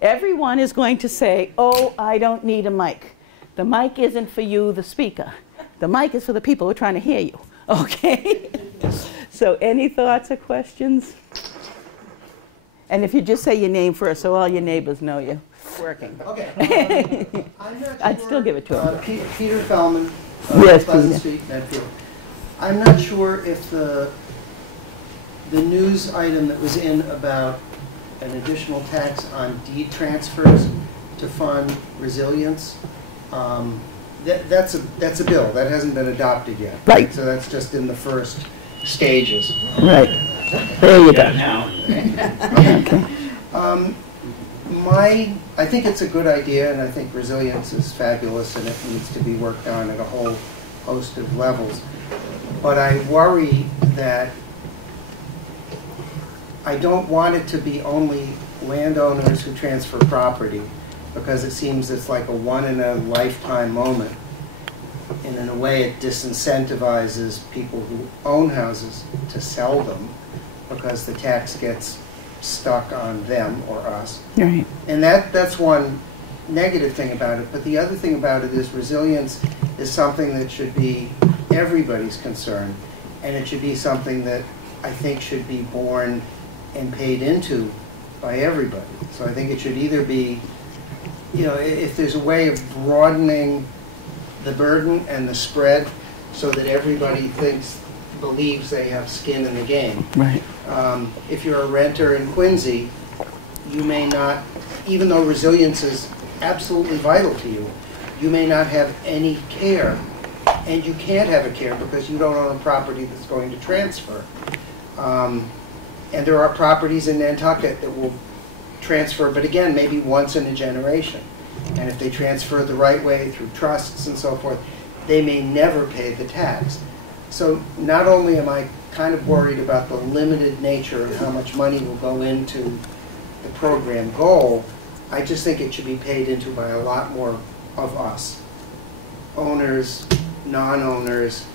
Everyone is going to say, oh, I don't need a mic. The mic isn't for you, the speaker. The mic is for the people who are trying to hear you, okay? So any thoughts or questions? And if you just say your name first so all your neighbors know you. Working. Okay. I'm not I'd sure, still give it to him. Peter Fellman, Yes, Pleasant Peter. Street, Medfield. I'm not sure if the news item that was in about an additional tax on deed transfers to fund resilience, that's a bill that hasn't been adopted yet. Right. So that's just in the first stages. Right. There you go. Okay. I think it's a good idea, and I think resilience is fabulous, and it needs to be worked on at a whole host of levels. But I worry that I don't want it to be only landowners who transfer property, because it seems it's like a one-in-a-lifetime moment. And in a way, it disincentivizes people who own houses to sell them, because the tax gets stuck on them or us. Right. And that's one negative thing about it, but the other thing about it is resilience is something that should be everybody's concern, and it should be something that I think should be borne and paid into by everybody. So I think it should either be, you know, if there's a way of broadening the burden and the spread so that everybody believes they have skin in the game. Right. If you're a renter in Quincy, you may not, even though resilience is absolutely vital to you, you may not have any care, and you can't have a care because you don't own a property that's going to transfer. And there are properties in Nantucket that will transfer, but again, maybe once in a generation. And if they transfer the right way through trusts and so forth, they may never pay the tax. So not only am I kind of worried about the limited nature of how much money will go into the program goal, I just think it should be paid into by a lot more of us. Owners, non-owners,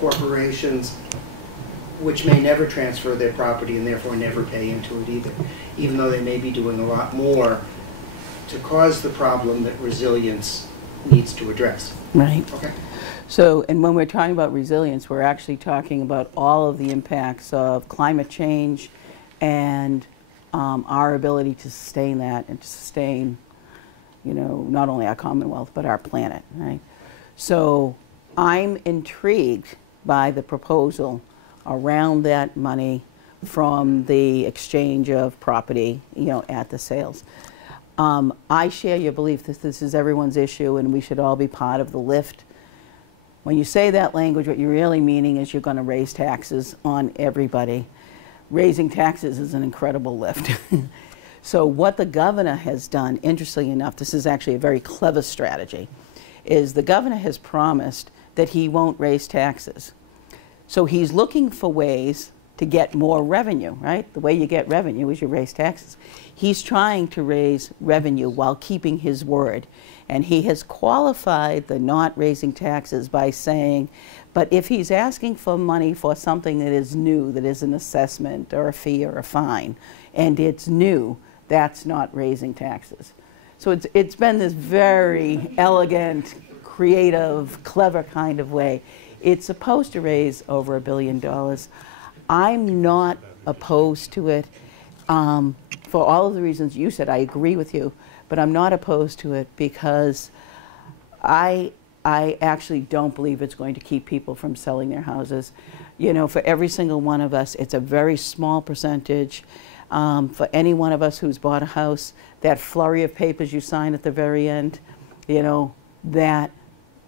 corporations, which may never transfer their property and therefore never pay into it either, even though they may be doing a lot more to cause the problem that resilience needs to address. Right. Okay. So, and when we're talking about resilience, we're actually talking about all of the impacts of climate change and our ability to sustain that and to sustain, you know, not only our Commonwealth, but our planet, right? So I'm intrigued by the proposal around that money from the exchange of property, you know, at the sales. I share your belief that this is everyone's issue and we should all be part of the lift. When you say that language, what you're really meaning is you're going to raise taxes on everybody. Raising taxes is an incredible lift. So what the governor has done, interestingly enough, this is actually a very clever strategy, is the governor has promised that he won't raise taxes. So he's looking for ways to get more revenue, right? The way you get revenue is you raise taxes. He's trying to raise revenue while keeping his word. And he has qualified the not raising taxes by saying, but if he's asking for money for something that is new, that is an assessment or a fee or a fine, and it's new, that's not raising taxes. So it's been this very elegant, creative, clever kind of way. It's supposed to raise over $1 billion. I'm not opposed to it for all of the reasons you said. I agree with you, but I'm not opposed to it because I actually don't believe it's going to keep people from selling their houses. You know, for every single one of us, it's a very small percentage. For any one of us who's bought a house, that flurry of papers you sign at the very end, you know, that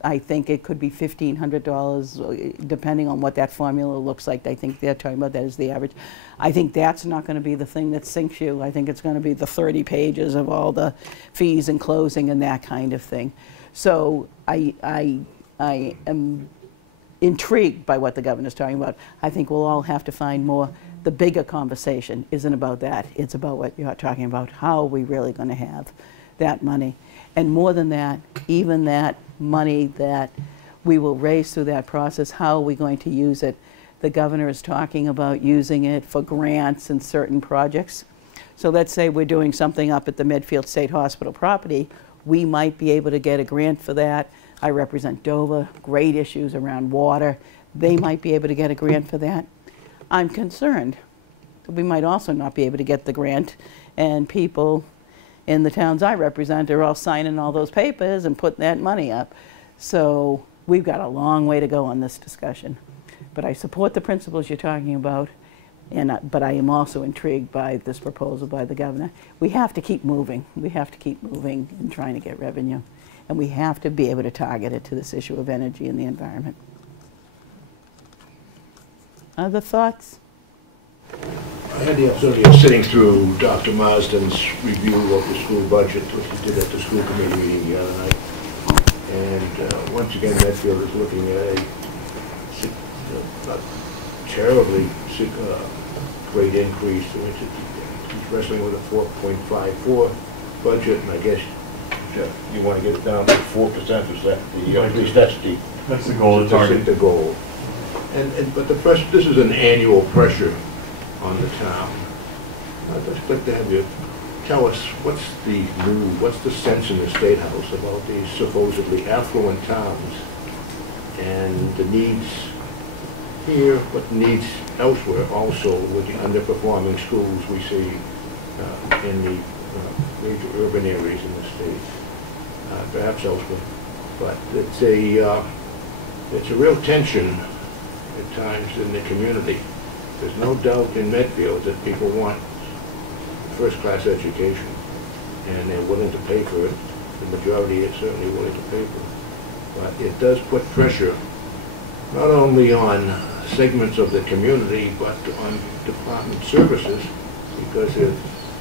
I think it could be $1,500, depending on what that formula looks like. I think they're talking about that as the average. I think that's not going to be the thing that sinks you. I think it's going to be the 30 pages of all the fees and closing and that kind of thing. So I am intrigued by what the governor's talking about. I think we'll all have to find more. The bigger conversation isn't about that. It's about what you're talking about. How are we really going to have that money? And more than that, even that money that we will raise through that process, how are we going to use it? The governor is talking about using it for grants and certain projects. So let's say we're doing something up at the Medfield State Hospital property. We might be able to get a grant for that. I represent Dover, great issues around water. They might be able to get a grant for that. I'm concerned that we might also not be able to get the grant, and people in the towns I represent are all signing all those papers and putting that money up. So we've got a long way to go on this discussion. But I support the principles you're talking about, but I am also intrigued by this proposal by the governor. We have to keep moving. We have to keep moving and trying to get revenue. And we have to be able to target it to this issue of energy and the environment. Other thoughts? I had the opportunity of sitting through Dr. Marsden's review of the school budget, which he did at the school committee meeting the other night. And once again, Medfield is looking at a not terribly great increase. He's wrestling with a 4.54 budget, and I guess you want to get it down to 4%. Is that the at least that's the goal, the target. The goal. But the pressure, this is an annual pressure on the town. I'd like to have you tell us what's the sense in the State House about these supposedly affluent towns and the needs here, but needs elsewhere also with the underperforming schools we see in the major urban areas in the state, perhaps elsewhere. But it's a real tension at times in the community. There's no doubt in Medfield that people want first-class education, and they're willing to pay for it. The majority is certainly willing to pay for it. But it does put pressure not only on segments of the community, but on department services, because if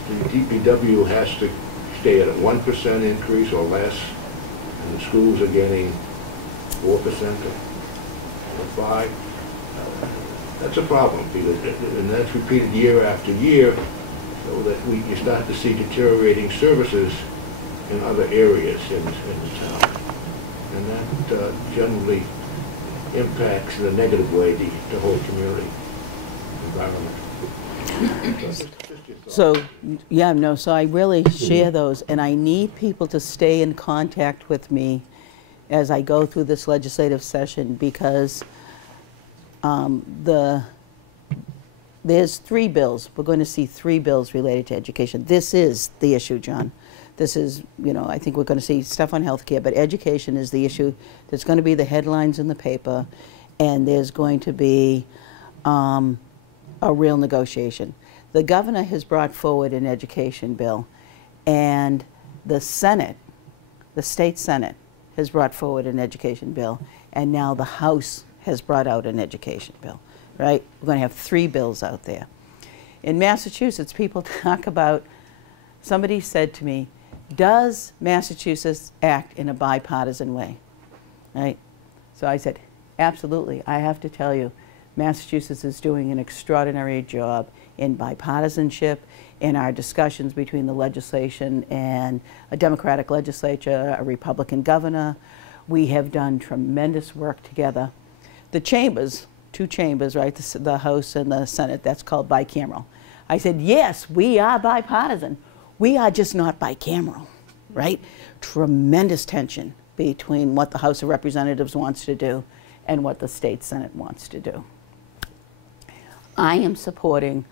the DPW has to stay at a 1% increase or less, and the schools are getting 4% or 5%, that's a problem, because and that's repeated year after year, so that you start to see deteriorating services in other areas in the town. And that generally impacts in a negative way the whole community environment. So, yeah, no, so I really share those, and I need people to stay in contact with me as I go through this legislative session, because there's 3 bills. We're going to see 3 bills related to education. This is the issue, John. This is, you know, I think we're going to see stuff on healthcare, but education is the issue that's going to be the headlines in the paper, and there's going to be a real negotiation. The governor has brought forward an education bill, and the Senate, the state Senate, has brought forward an education bill, and now the House has brought out an education bill, right? We're going to have 3 bills out there. In Massachusetts, people talk about, somebody said to me, does Massachusetts act in a bipartisan way, right? So I said, absolutely. I have to tell you, Massachusetts is doing an extraordinary job in bipartisanship, in our discussions between the legislation and a Democratic legislature, a Republican governor. We have done tremendous work together. The chambers, 2 chambers, right, the House and the Senate, that's called bicameral. I said, yes, we are bipartisan. We are just not bicameral, right? Tremendous tension between what the House of Representatives wants to do and what the state Senate wants to do. I am supporting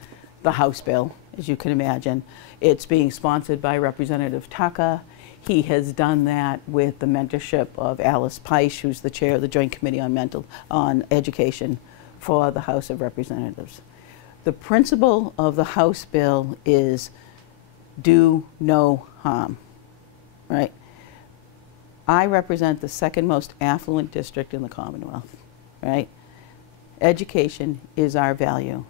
the House bill, as you can imagine. It's being sponsored by Representative Tucker. He has done that with the mentorship of Alice Peisch, who's the chair of the Joint Committee on Education for the House of Representatives. The principle of the House bill is do no harm, right? I represent the 2nd most affluent district in the Commonwealth, right? Education is our value.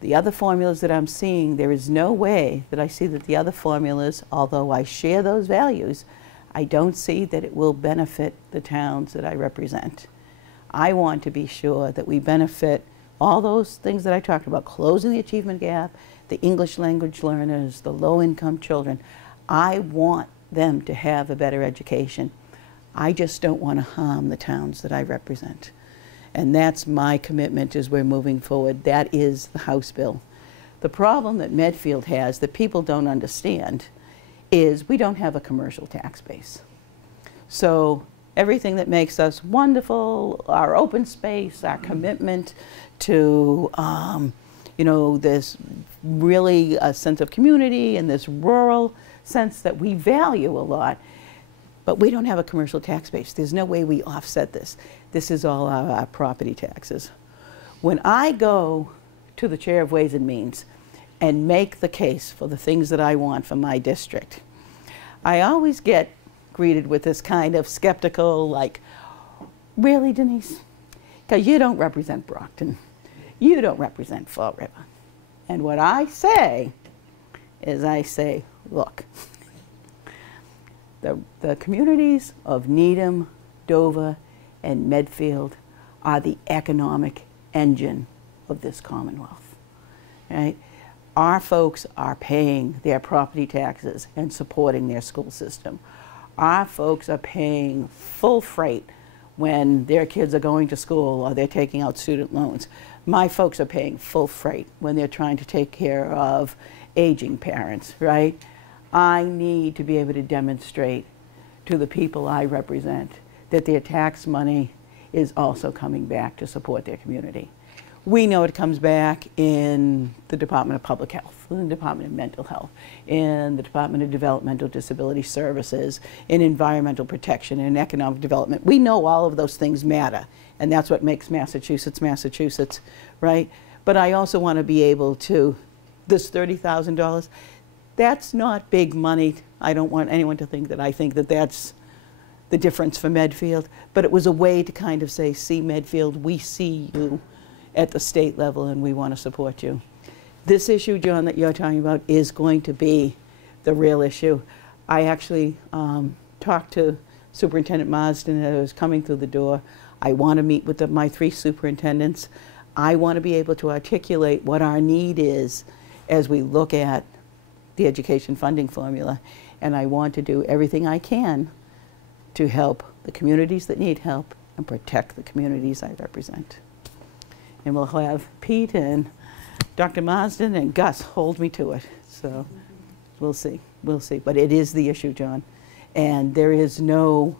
The other formulas that I'm seeing, there is no way that I see that the other formulas, although I share those values, I don't see that it will benefit the towns that I represent. I want to be sure that we benefit all those things that I talked about, closing the achievement gap, the English language learners, the low-income children. I want them to have a better education. I just don't want to harm the towns that I represent. And that's my commitment as we're moving forward. That is the House bill. The problem that Medfield has that people don't understand is we don't have a commercial tax base. So everything that makes us wonderful, our open space, our commitment to you know, this really a sense of community and this rural sense that we value a lot, but we don't have a commercial tax base. There's no way we offset this. This is all our property taxes. When I go to the Chair of Ways and Means and make the case for the things that I want for my district, I always get greeted with this kind of skeptical, like, really, Denise? Because you don't represent Brockton. You don't represent Fall River. And what I say is I say, look, the communities of Needham, Dover, and Medfield are the economic engine of this Commonwealth, right? Our folks are paying their property taxes and supporting their school system. Our folks are paying full freight when their kids are going to school or they're taking out student loans. My folks are paying full freight when they're trying to take care of aging parents, right? I need to be able to demonstrate to the people I represent that their tax money is also coming back to support their community. We know it comes back in the Department of Public Health, in the Department of Mental Health, in the Department of Developmental Disability Services, in environmental protection, in economic development. We know all of those things matter, and that's what makes Massachusetts, Massachusetts, right? But I also want to be able to, this $30,000, that's not big money. I don't want anyone to think that I think that that's the difference for Medfield, but it was a way to kind of say, see Medfield, we see you at the state level and we want to support you. This issue, John, that you're talking about is going to be the real issue. I actually talked to Superintendent Marsden as I was coming through the door. I want to meet with my 3 superintendents. I want to be able to articulate what our need is as we look at the education funding formula, and I want to do everything I can to help the communities that need help and protect the communities I represent. And we'll have Pete and Dr. Marsden and Gus hold me to it. So we'll see, we'll see. But it is the issue, John. And there is no,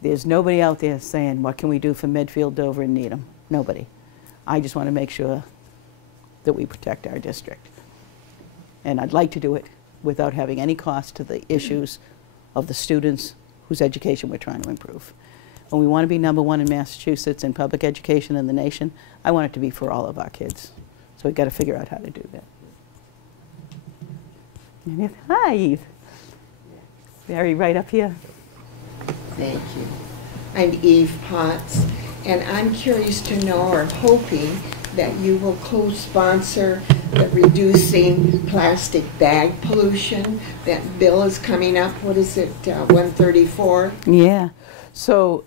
there's nobody out there saying, what can we do for Medfield, Dover, and Needham? Nobody. I just want to make sure that we protect our district. And I'd like to do it without having any cost to the issues of the students whose education we're trying to improve. When we want to be #1 in Massachusetts in public education in the nation, I want it to be for all of our kids. So we've got to figure out how to do that. Hi, Eve. Very right up here. Thank you. I'm Eve Potts, and I'm curious to know, or hoping, that you will co-sponsor the reducing plastic bag pollution. That bill is coming up. What is it, 134? Yeah. So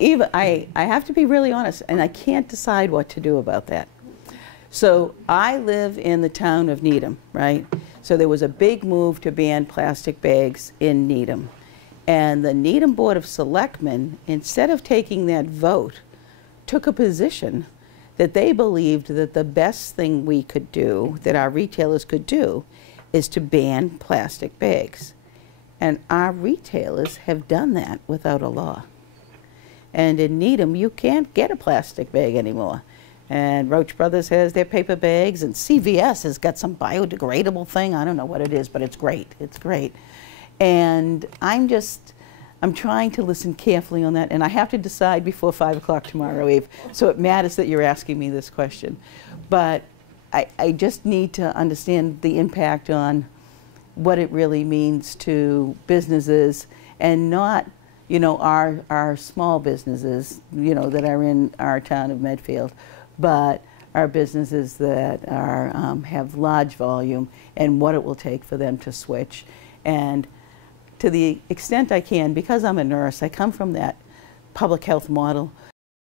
Eve, I have to be really honest, and I can't decide what to do about that. So I live in the town of Needham, right? So there was a big move to ban plastic bags in Needham. And the Needham Board of Selectmen, instead of taking that vote, took a position that they believed that the best thing we could do, that our retailers could do, is to ban plastic bags. And our retailers have done that without a law. And in Needham, you can't get a plastic bag anymore. And Roach Brothers has their paper bags, and CVS has got some biodegradable thing. I don't know what it is, but it's great. It's great. And I'm trying to listen carefully on that, and I have to decide before 5 o'clock tomorrow, Eve. So it matters that you're asking me this question. But I just need to understand the impact on what it really means to businesses, and not, you know, our small businesses, you know, that are in our town of Medfield, but our businesses that are have large volume, and what it will take for them to switch. And to the extent I can, because I'm a nurse, I come from that public health model.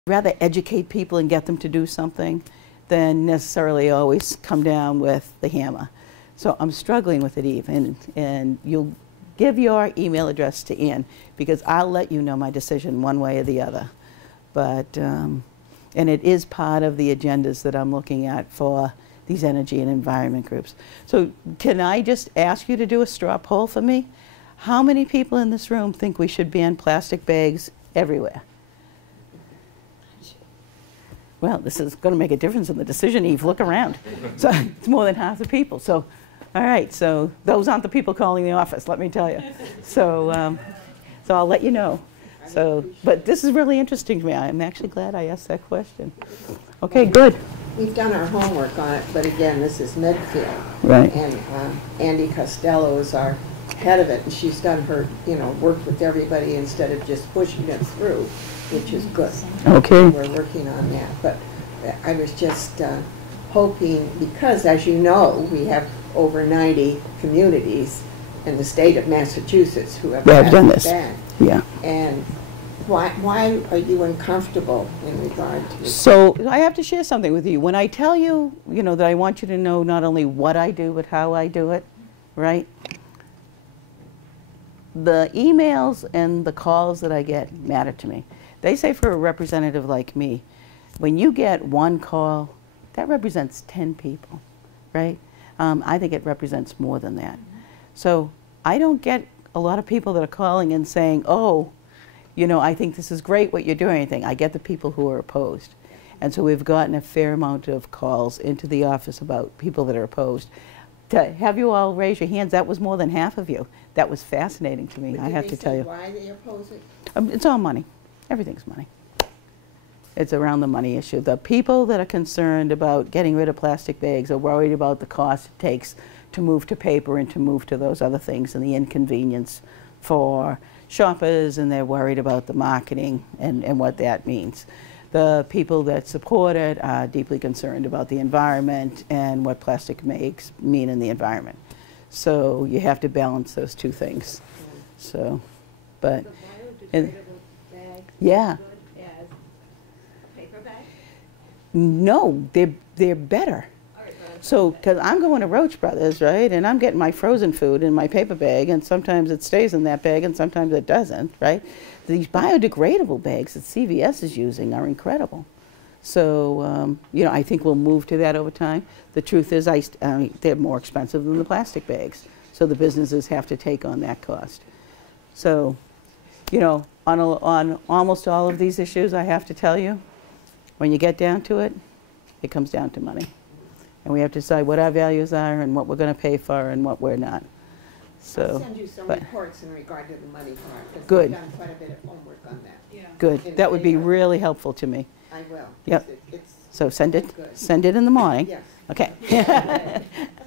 I'd rather educate people and get them to do something than necessarily always come down with the hammer. So I'm struggling with it, Eve, and you'll give your email address to Ann, because I'll let you know my decision one way or the other. But, and it is part of the agendas that I'm looking at for these energy and environment groups. So can I just ask you to do a straw poll for me? How many people in this room think we should ban plastic bags everywhere? Well, this is going to make a difference in the decision, Eve. Look around. So it's more than half the people. So, all right. So those aren't the people calling the office, let me tell you. So, so I'll let you know. So, but this is really interesting to me. I'm actually glad I asked that question. Okay, good. We've done our homework on it, but again, this is Medfield. Right. And Andy Costello is our head of it, and she's done her, you know, work with everybody instead of just pushing it through, which is good. Okay. We're working on that. But I was just hoping, because as you know, we have over 90 communities in the state of Massachusetts who have done this. Back. Yeah. And why are you uncomfortable in regard to this? So I have to share something with you. When I tell you, you know, that I want you to know not only what I do, but how I do it, right? The emails and the calls that I get matter to me. They say for a representative like me, when you get one call, that represents 10 people, right? I think it represents more than that. So I don't get a lot of people that are calling and saying, oh, you know, I think this is great what you're doing, anything. I get the people who are opposed. And so we've gotten a fair amount of calls into the office about people that are opposed. To have you all raise your hands, that was more than half of you. That was fascinating to me, I have to tell you. Why they oppose it? It's all money. Everything's money. It's around the money issue. The people that are concerned about getting rid of plastic bags are worried about the cost it takes to move to paper and to move to those other things and the inconvenience for shoppers, and they're worried about the marketing and what that means. The people that support it are deeply concerned about the environment and what plastic makes mean in the environment. So you have to balance those two things. So, but and, yeah. No, they're better. So, because I'm going to Roach Brothers, right, and I'm getting my frozen food in my paper bag, and sometimes it stays in that bag and sometimes it doesn't, right? These biodegradable bags that CVS is using are incredible. So, you know, I think we'll move to that over time. The truth is, they're more expensive than the plastic bags, so the businesses have to take on that cost. So, you know, on almost all of these issues, I have to tell you, when you get down to it, it comes down to money. And we have to decide what our values are and what we're going to pay for and what we're not. So, I'll send you some reports in regard to the money part, because good. I've done quite a bit of homework on that. Yeah. Good. That would be really helpful to me. I will. Yep. It's So send it. good. Send it in the morning. Yes. Okay. Hey,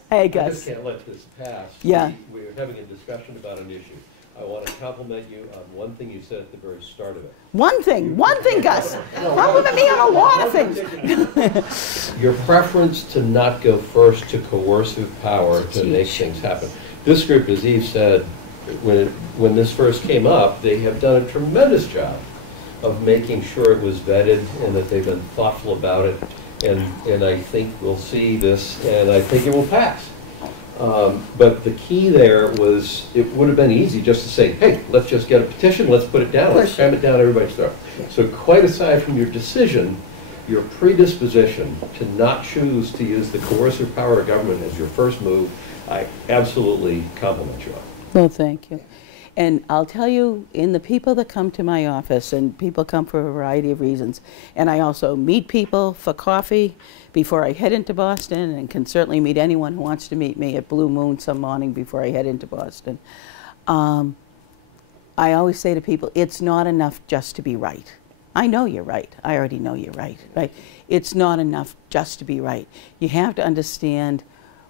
I Gus. just can't let this pass. Yeah. We're having a discussion about an issue. I want to compliment you on one thing you said at the very start of it. One thing, Gus. Compliment me on a lot of things. Your preference to not go first to coercive power to make things happen. This group, as Eve said, when this first came up, they have done a tremendous job of making sure it was vetted and that they've been thoughtful about it. And I think we'll see this, and I think it will pass. But the key there was, it would have been easy just to say, hey, let's just get a petition, let's put it down, let's cram it down everybody's throat. So quite aside from your decision, your predisposition to not choose to use the coercive power of government as your first move, I absolutely compliment you on. Well, thank you. And I'll tell you, in the people that come to my office, and people come for a variety of reasons, and I also meet people for coffee before I head into Boston, and can certainly meet anyone who wants to meet me at Blue Moon some morning before I head into Boston. I always say to people, it's not enough just to be right. I know you're right. I already know you're right, right? It's not enough just to be right. You have to understand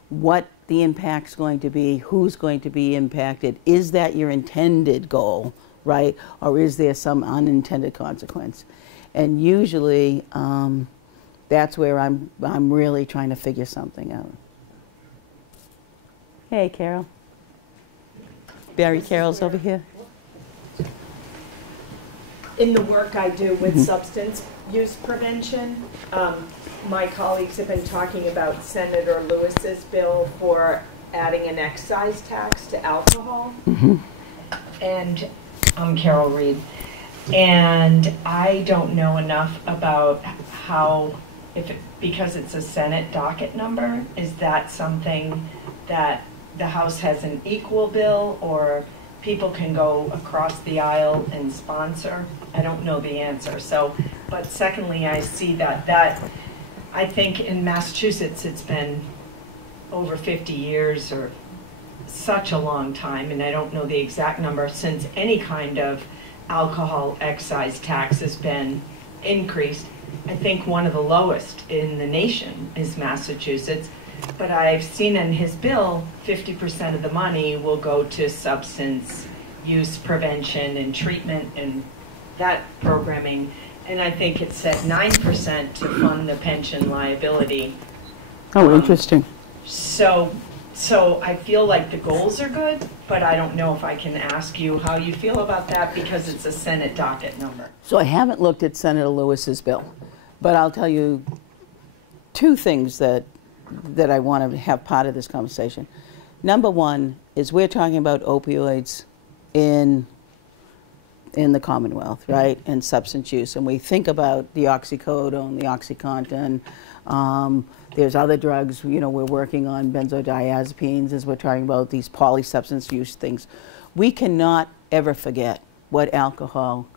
what the impact's going to be, who's going to be impacted. Is that your intended goal, right? Or is there some unintended consequence? And usually, that's where I'm really trying to figure something out. Hey, Carol. Barry Carroll's over here. In the work I do with substance use prevention, my colleagues have been talking about Senator Lewis's bill for adding an excise tax to alcohol. And I'm Carol Reed. And I don't know enough about how, because it's a Senate docket number, is that something that the House has an equal bill, or people can go across the aisle and sponsor? I don't know the answer. So, but secondly, I see that I think in Massachusetts it's been over 50 years, or such a long time, and I don't know the exact number, since any kind of alcohol excise tax has been increased. I think one of the lowest in the nation is Massachusetts, but I've seen in his bill 50% of the money will go to substance use prevention and treatment and that programming, and I think it said 9% to fund the pension liability. Oh, interesting. So I feel like the goals are good, but I don't know if I can ask you how you feel about that, because it's a Senate docket number. So I haven't looked at Senator Lewis's bill, but I'll tell you two things that I want to have part of this conversation. Number one is we're talking about opioids in in the Commonwealth, right, and substance use. And we think about the oxycodone, the OxyContin. There's other drugs, you know, we're working on benzodiazepines as we're talking about these polysubstance use things. We cannot ever forget what alcohol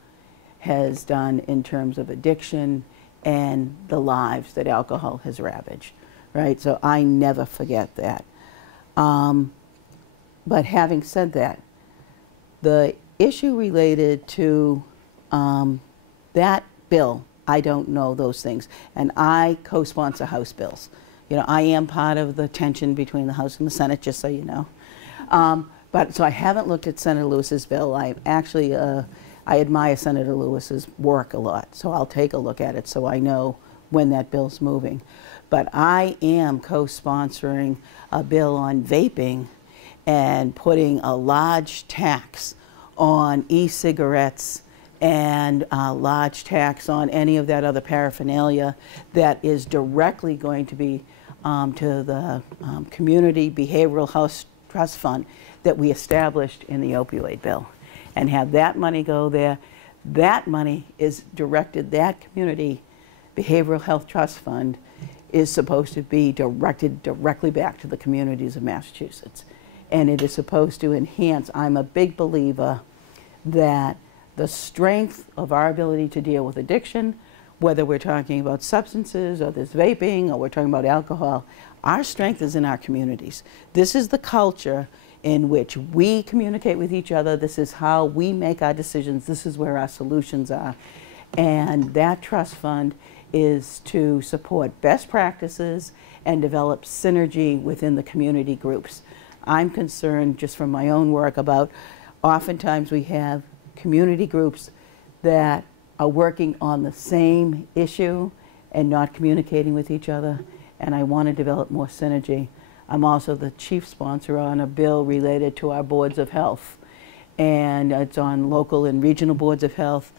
has done in terms of addiction and the lives that alcohol has ravaged, right? So I never forget that. But having said that, the issue related to that bill, I don't know those things. And I co-sponsor House bills. You know, I am part of the tension between the House and the Senate, just so you know. But so I haven't looked at Senator Lewis's bill. I actually, I admire Senator Lewis's work a lot, so I'll take a look at it so I know when that bill's moving. But I am co-sponsoring a bill on vaping and putting a large tax on e-cigarettes and a large tax on any of that other paraphernalia that is directly going to be to the Community Behavioral Health Trust Fund that we established in the opioid bill, and have that money go there. That money is directed, that Community Behavioral Health Trust Fund is supposed to be directed directly back to the communities of Massachusetts. And it is supposed to enhance, I'm a big believer that the strength of our ability to deal with addiction, whether we're talking about substances or this vaping or we're talking about alcohol, our strength is in our communities. This is the culture in which we communicate with each other. This is how we make our decisions. This is where our solutions are. And that trust fund is to support best practices and develop synergy within the community groups. I'm concerned, just from my own work, about oftentimes we have community groups that are working on the same issue and not communicating with each other, and I want to develop more synergy. I'm also the chief sponsor on a bill related to our boards of health, and it's on local and regional boards of health.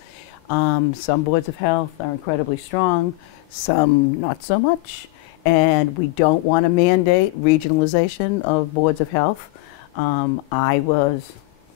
Some boards of health are incredibly strong, some not so much, and we don't want to mandate regionalization of boards of health. I was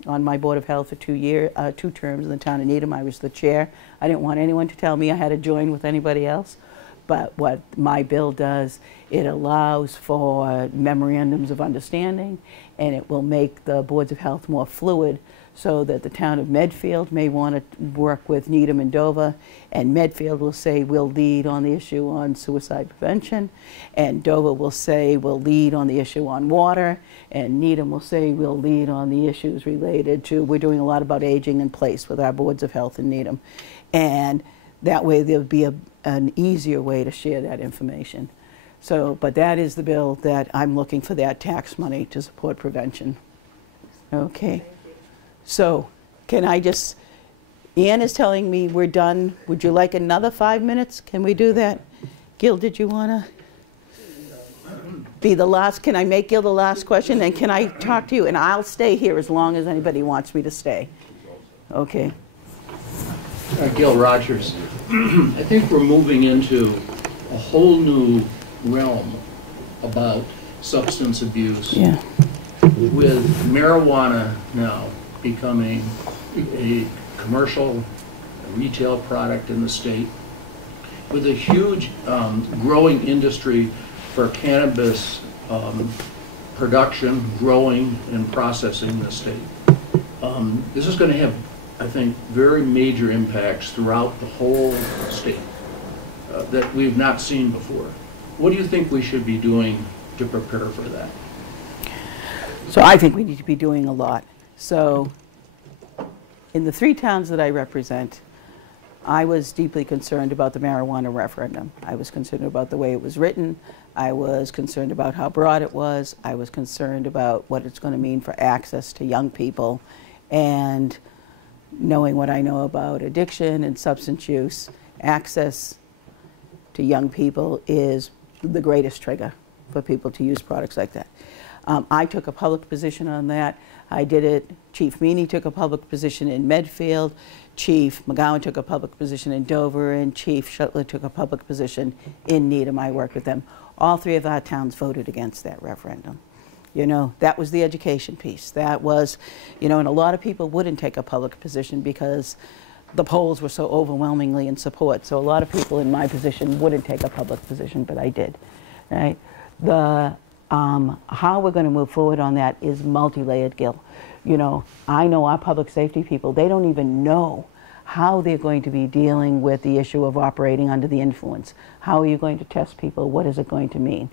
on my board of health for 2 terms in the town of Needham. I was the chair. I didn't want anyone to tell me I had to join with anybody else. But what my bill does, it allows for memorandums of understanding, and it will make the boards of health more fluid, so that the town of Medfield may want to work with Needham and Dover, and Medfield will say we'll lead on the issue on suicide prevention, and Dover will say we'll lead on the issue on water, and Needham will say we'll lead on the issues related to, we're doing a lot about aging in place with our boards of health in Needham. And that way there'll be an easier way to share that information. So, but that is the bill that I'm looking for, that tax money to support prevention. Okay. So, can I just, Ann is telling me we're done. Would you like another 5 minutes? Can we do that? Gil, did you want to be the last? Can I make Gil the last question? And can I talk to you? And I'll stay here as long as anybody wants me to stay. Okay. Gil Rogers. I think we're moving into a whole new realm about substance abuse. Yeah. With marijuana now becoming a commercial retail product in the state, with a huge growing industry for cannabis production, growing, and processing in the state. This is going to have, I think, very major impacts throughout the whole state that we've not seen before. What do you think we should be doing to prepare for that? So I think we need to be doing a lot. So in the 3 towns that I represent, I was deeply concerned about the marijuana referendum. I was concerned about the way it was written. I was concerned about how broad it was. I was concerned about what it's going to mean for access to young people. And knowing what I know about addiction and substance use, access to young people is the greatest trigger for people to use products like that. I took a public position on that. I did it. Chief Meany took a public position in Medfield. Chief McGowan took a public position in Dover, and Chief Shuttler took a public position in Needham. I worked with them. All 3 of our towns voted against that referendum. You know, that was the education piece. That was, you know, and a lot of people wouldn't take a public position because the polls were so overwhelmingly in support. So a lot of people in my position wouldn't take a public position, but I did, right? The, how we're going to move forward on that is multi-layered, Gil. You know our public safety people, they don't even know how they're going to be dealing with the issue of operating under the influence. How are you going to test people? What is it going to mean?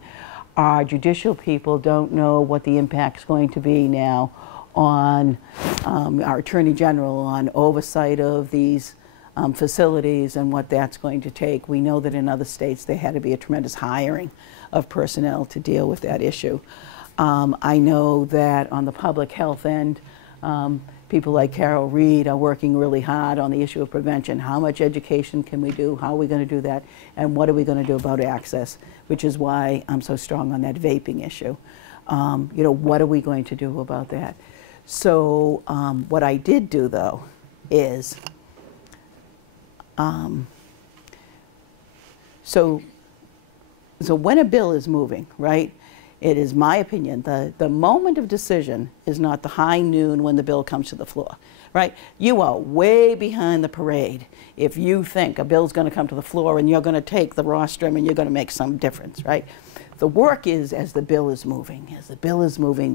Our judicial people don't know what the impact's going to be now on our Attorney General, on oversight of these facilities and what that's going to take. We know that in other states there had to be a tremendous hiring of personnel to deal with that issue. I know that on the public health end, people like Carol Reed are working really hard on the issue of prevention. How much education can we do? How are we going to do that? And what are we going to do about access? Which is why I'm so strong on that vaping issue. You know, what are we going to do about that? So what I did do, though, is so when a bill is moving, right, it is my opinion, the moment of decision is not the high noon when the bill comes to the floor, right? You are way behind the parade if you think a bill's going to come to the floor and you're going to take the rostrum and you're going to make some difference, right? The work is as the bill is moving,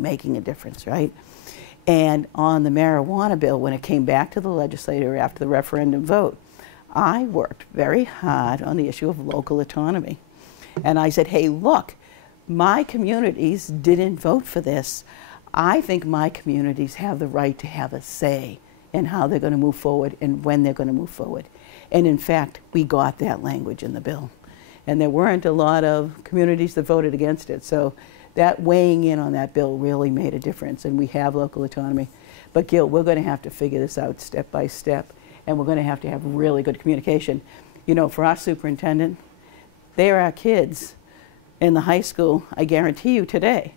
making a difference, right? And on the marijuana bill, when it came back to the legislature after the referendum vote, I worked very hard on the issue of local autonomy. And I said, hey, look, my communities didn't vote for this. I think my communities have the right to have a say in how they're going to move forward and when they're going to move forward. And in fact, we got that language in the bill. And there weren't a lot of communities that voted against it. So that weighing in on that bill really made a difference, and we have local autonomy. But Gil, we're going to have to figure this out step by step, and we're going to have really good communication. You know, for our superintendent, they are our kids in the high school, I guarantee you today,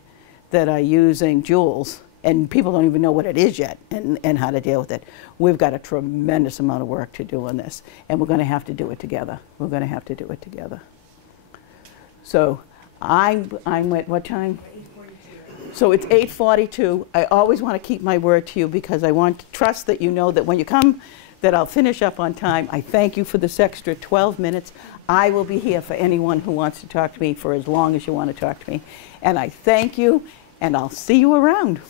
that are using Juuls, and people don't even know what it is yet and how to deal with it. We've got a tremendous amount of work to do on this, and we're going to have to do it together. We're going to have to do it together. So I'm at what time? 8:42. So it's 8:42. I always want to keep my word to you because I want to trust that you know that when you come, that I'll finish up on time. I thank you for this extra 12 minutes. I will be here for anyone who wants to talk to me for as long as you want to talk to me. And I thank you, and I'll see you around.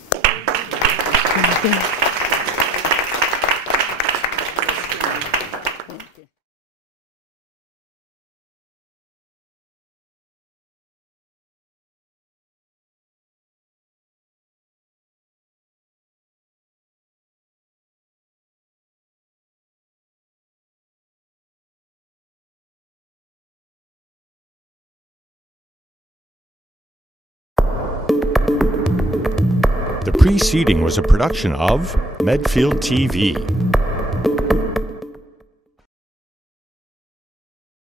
The preceding was a production of Medfield TV.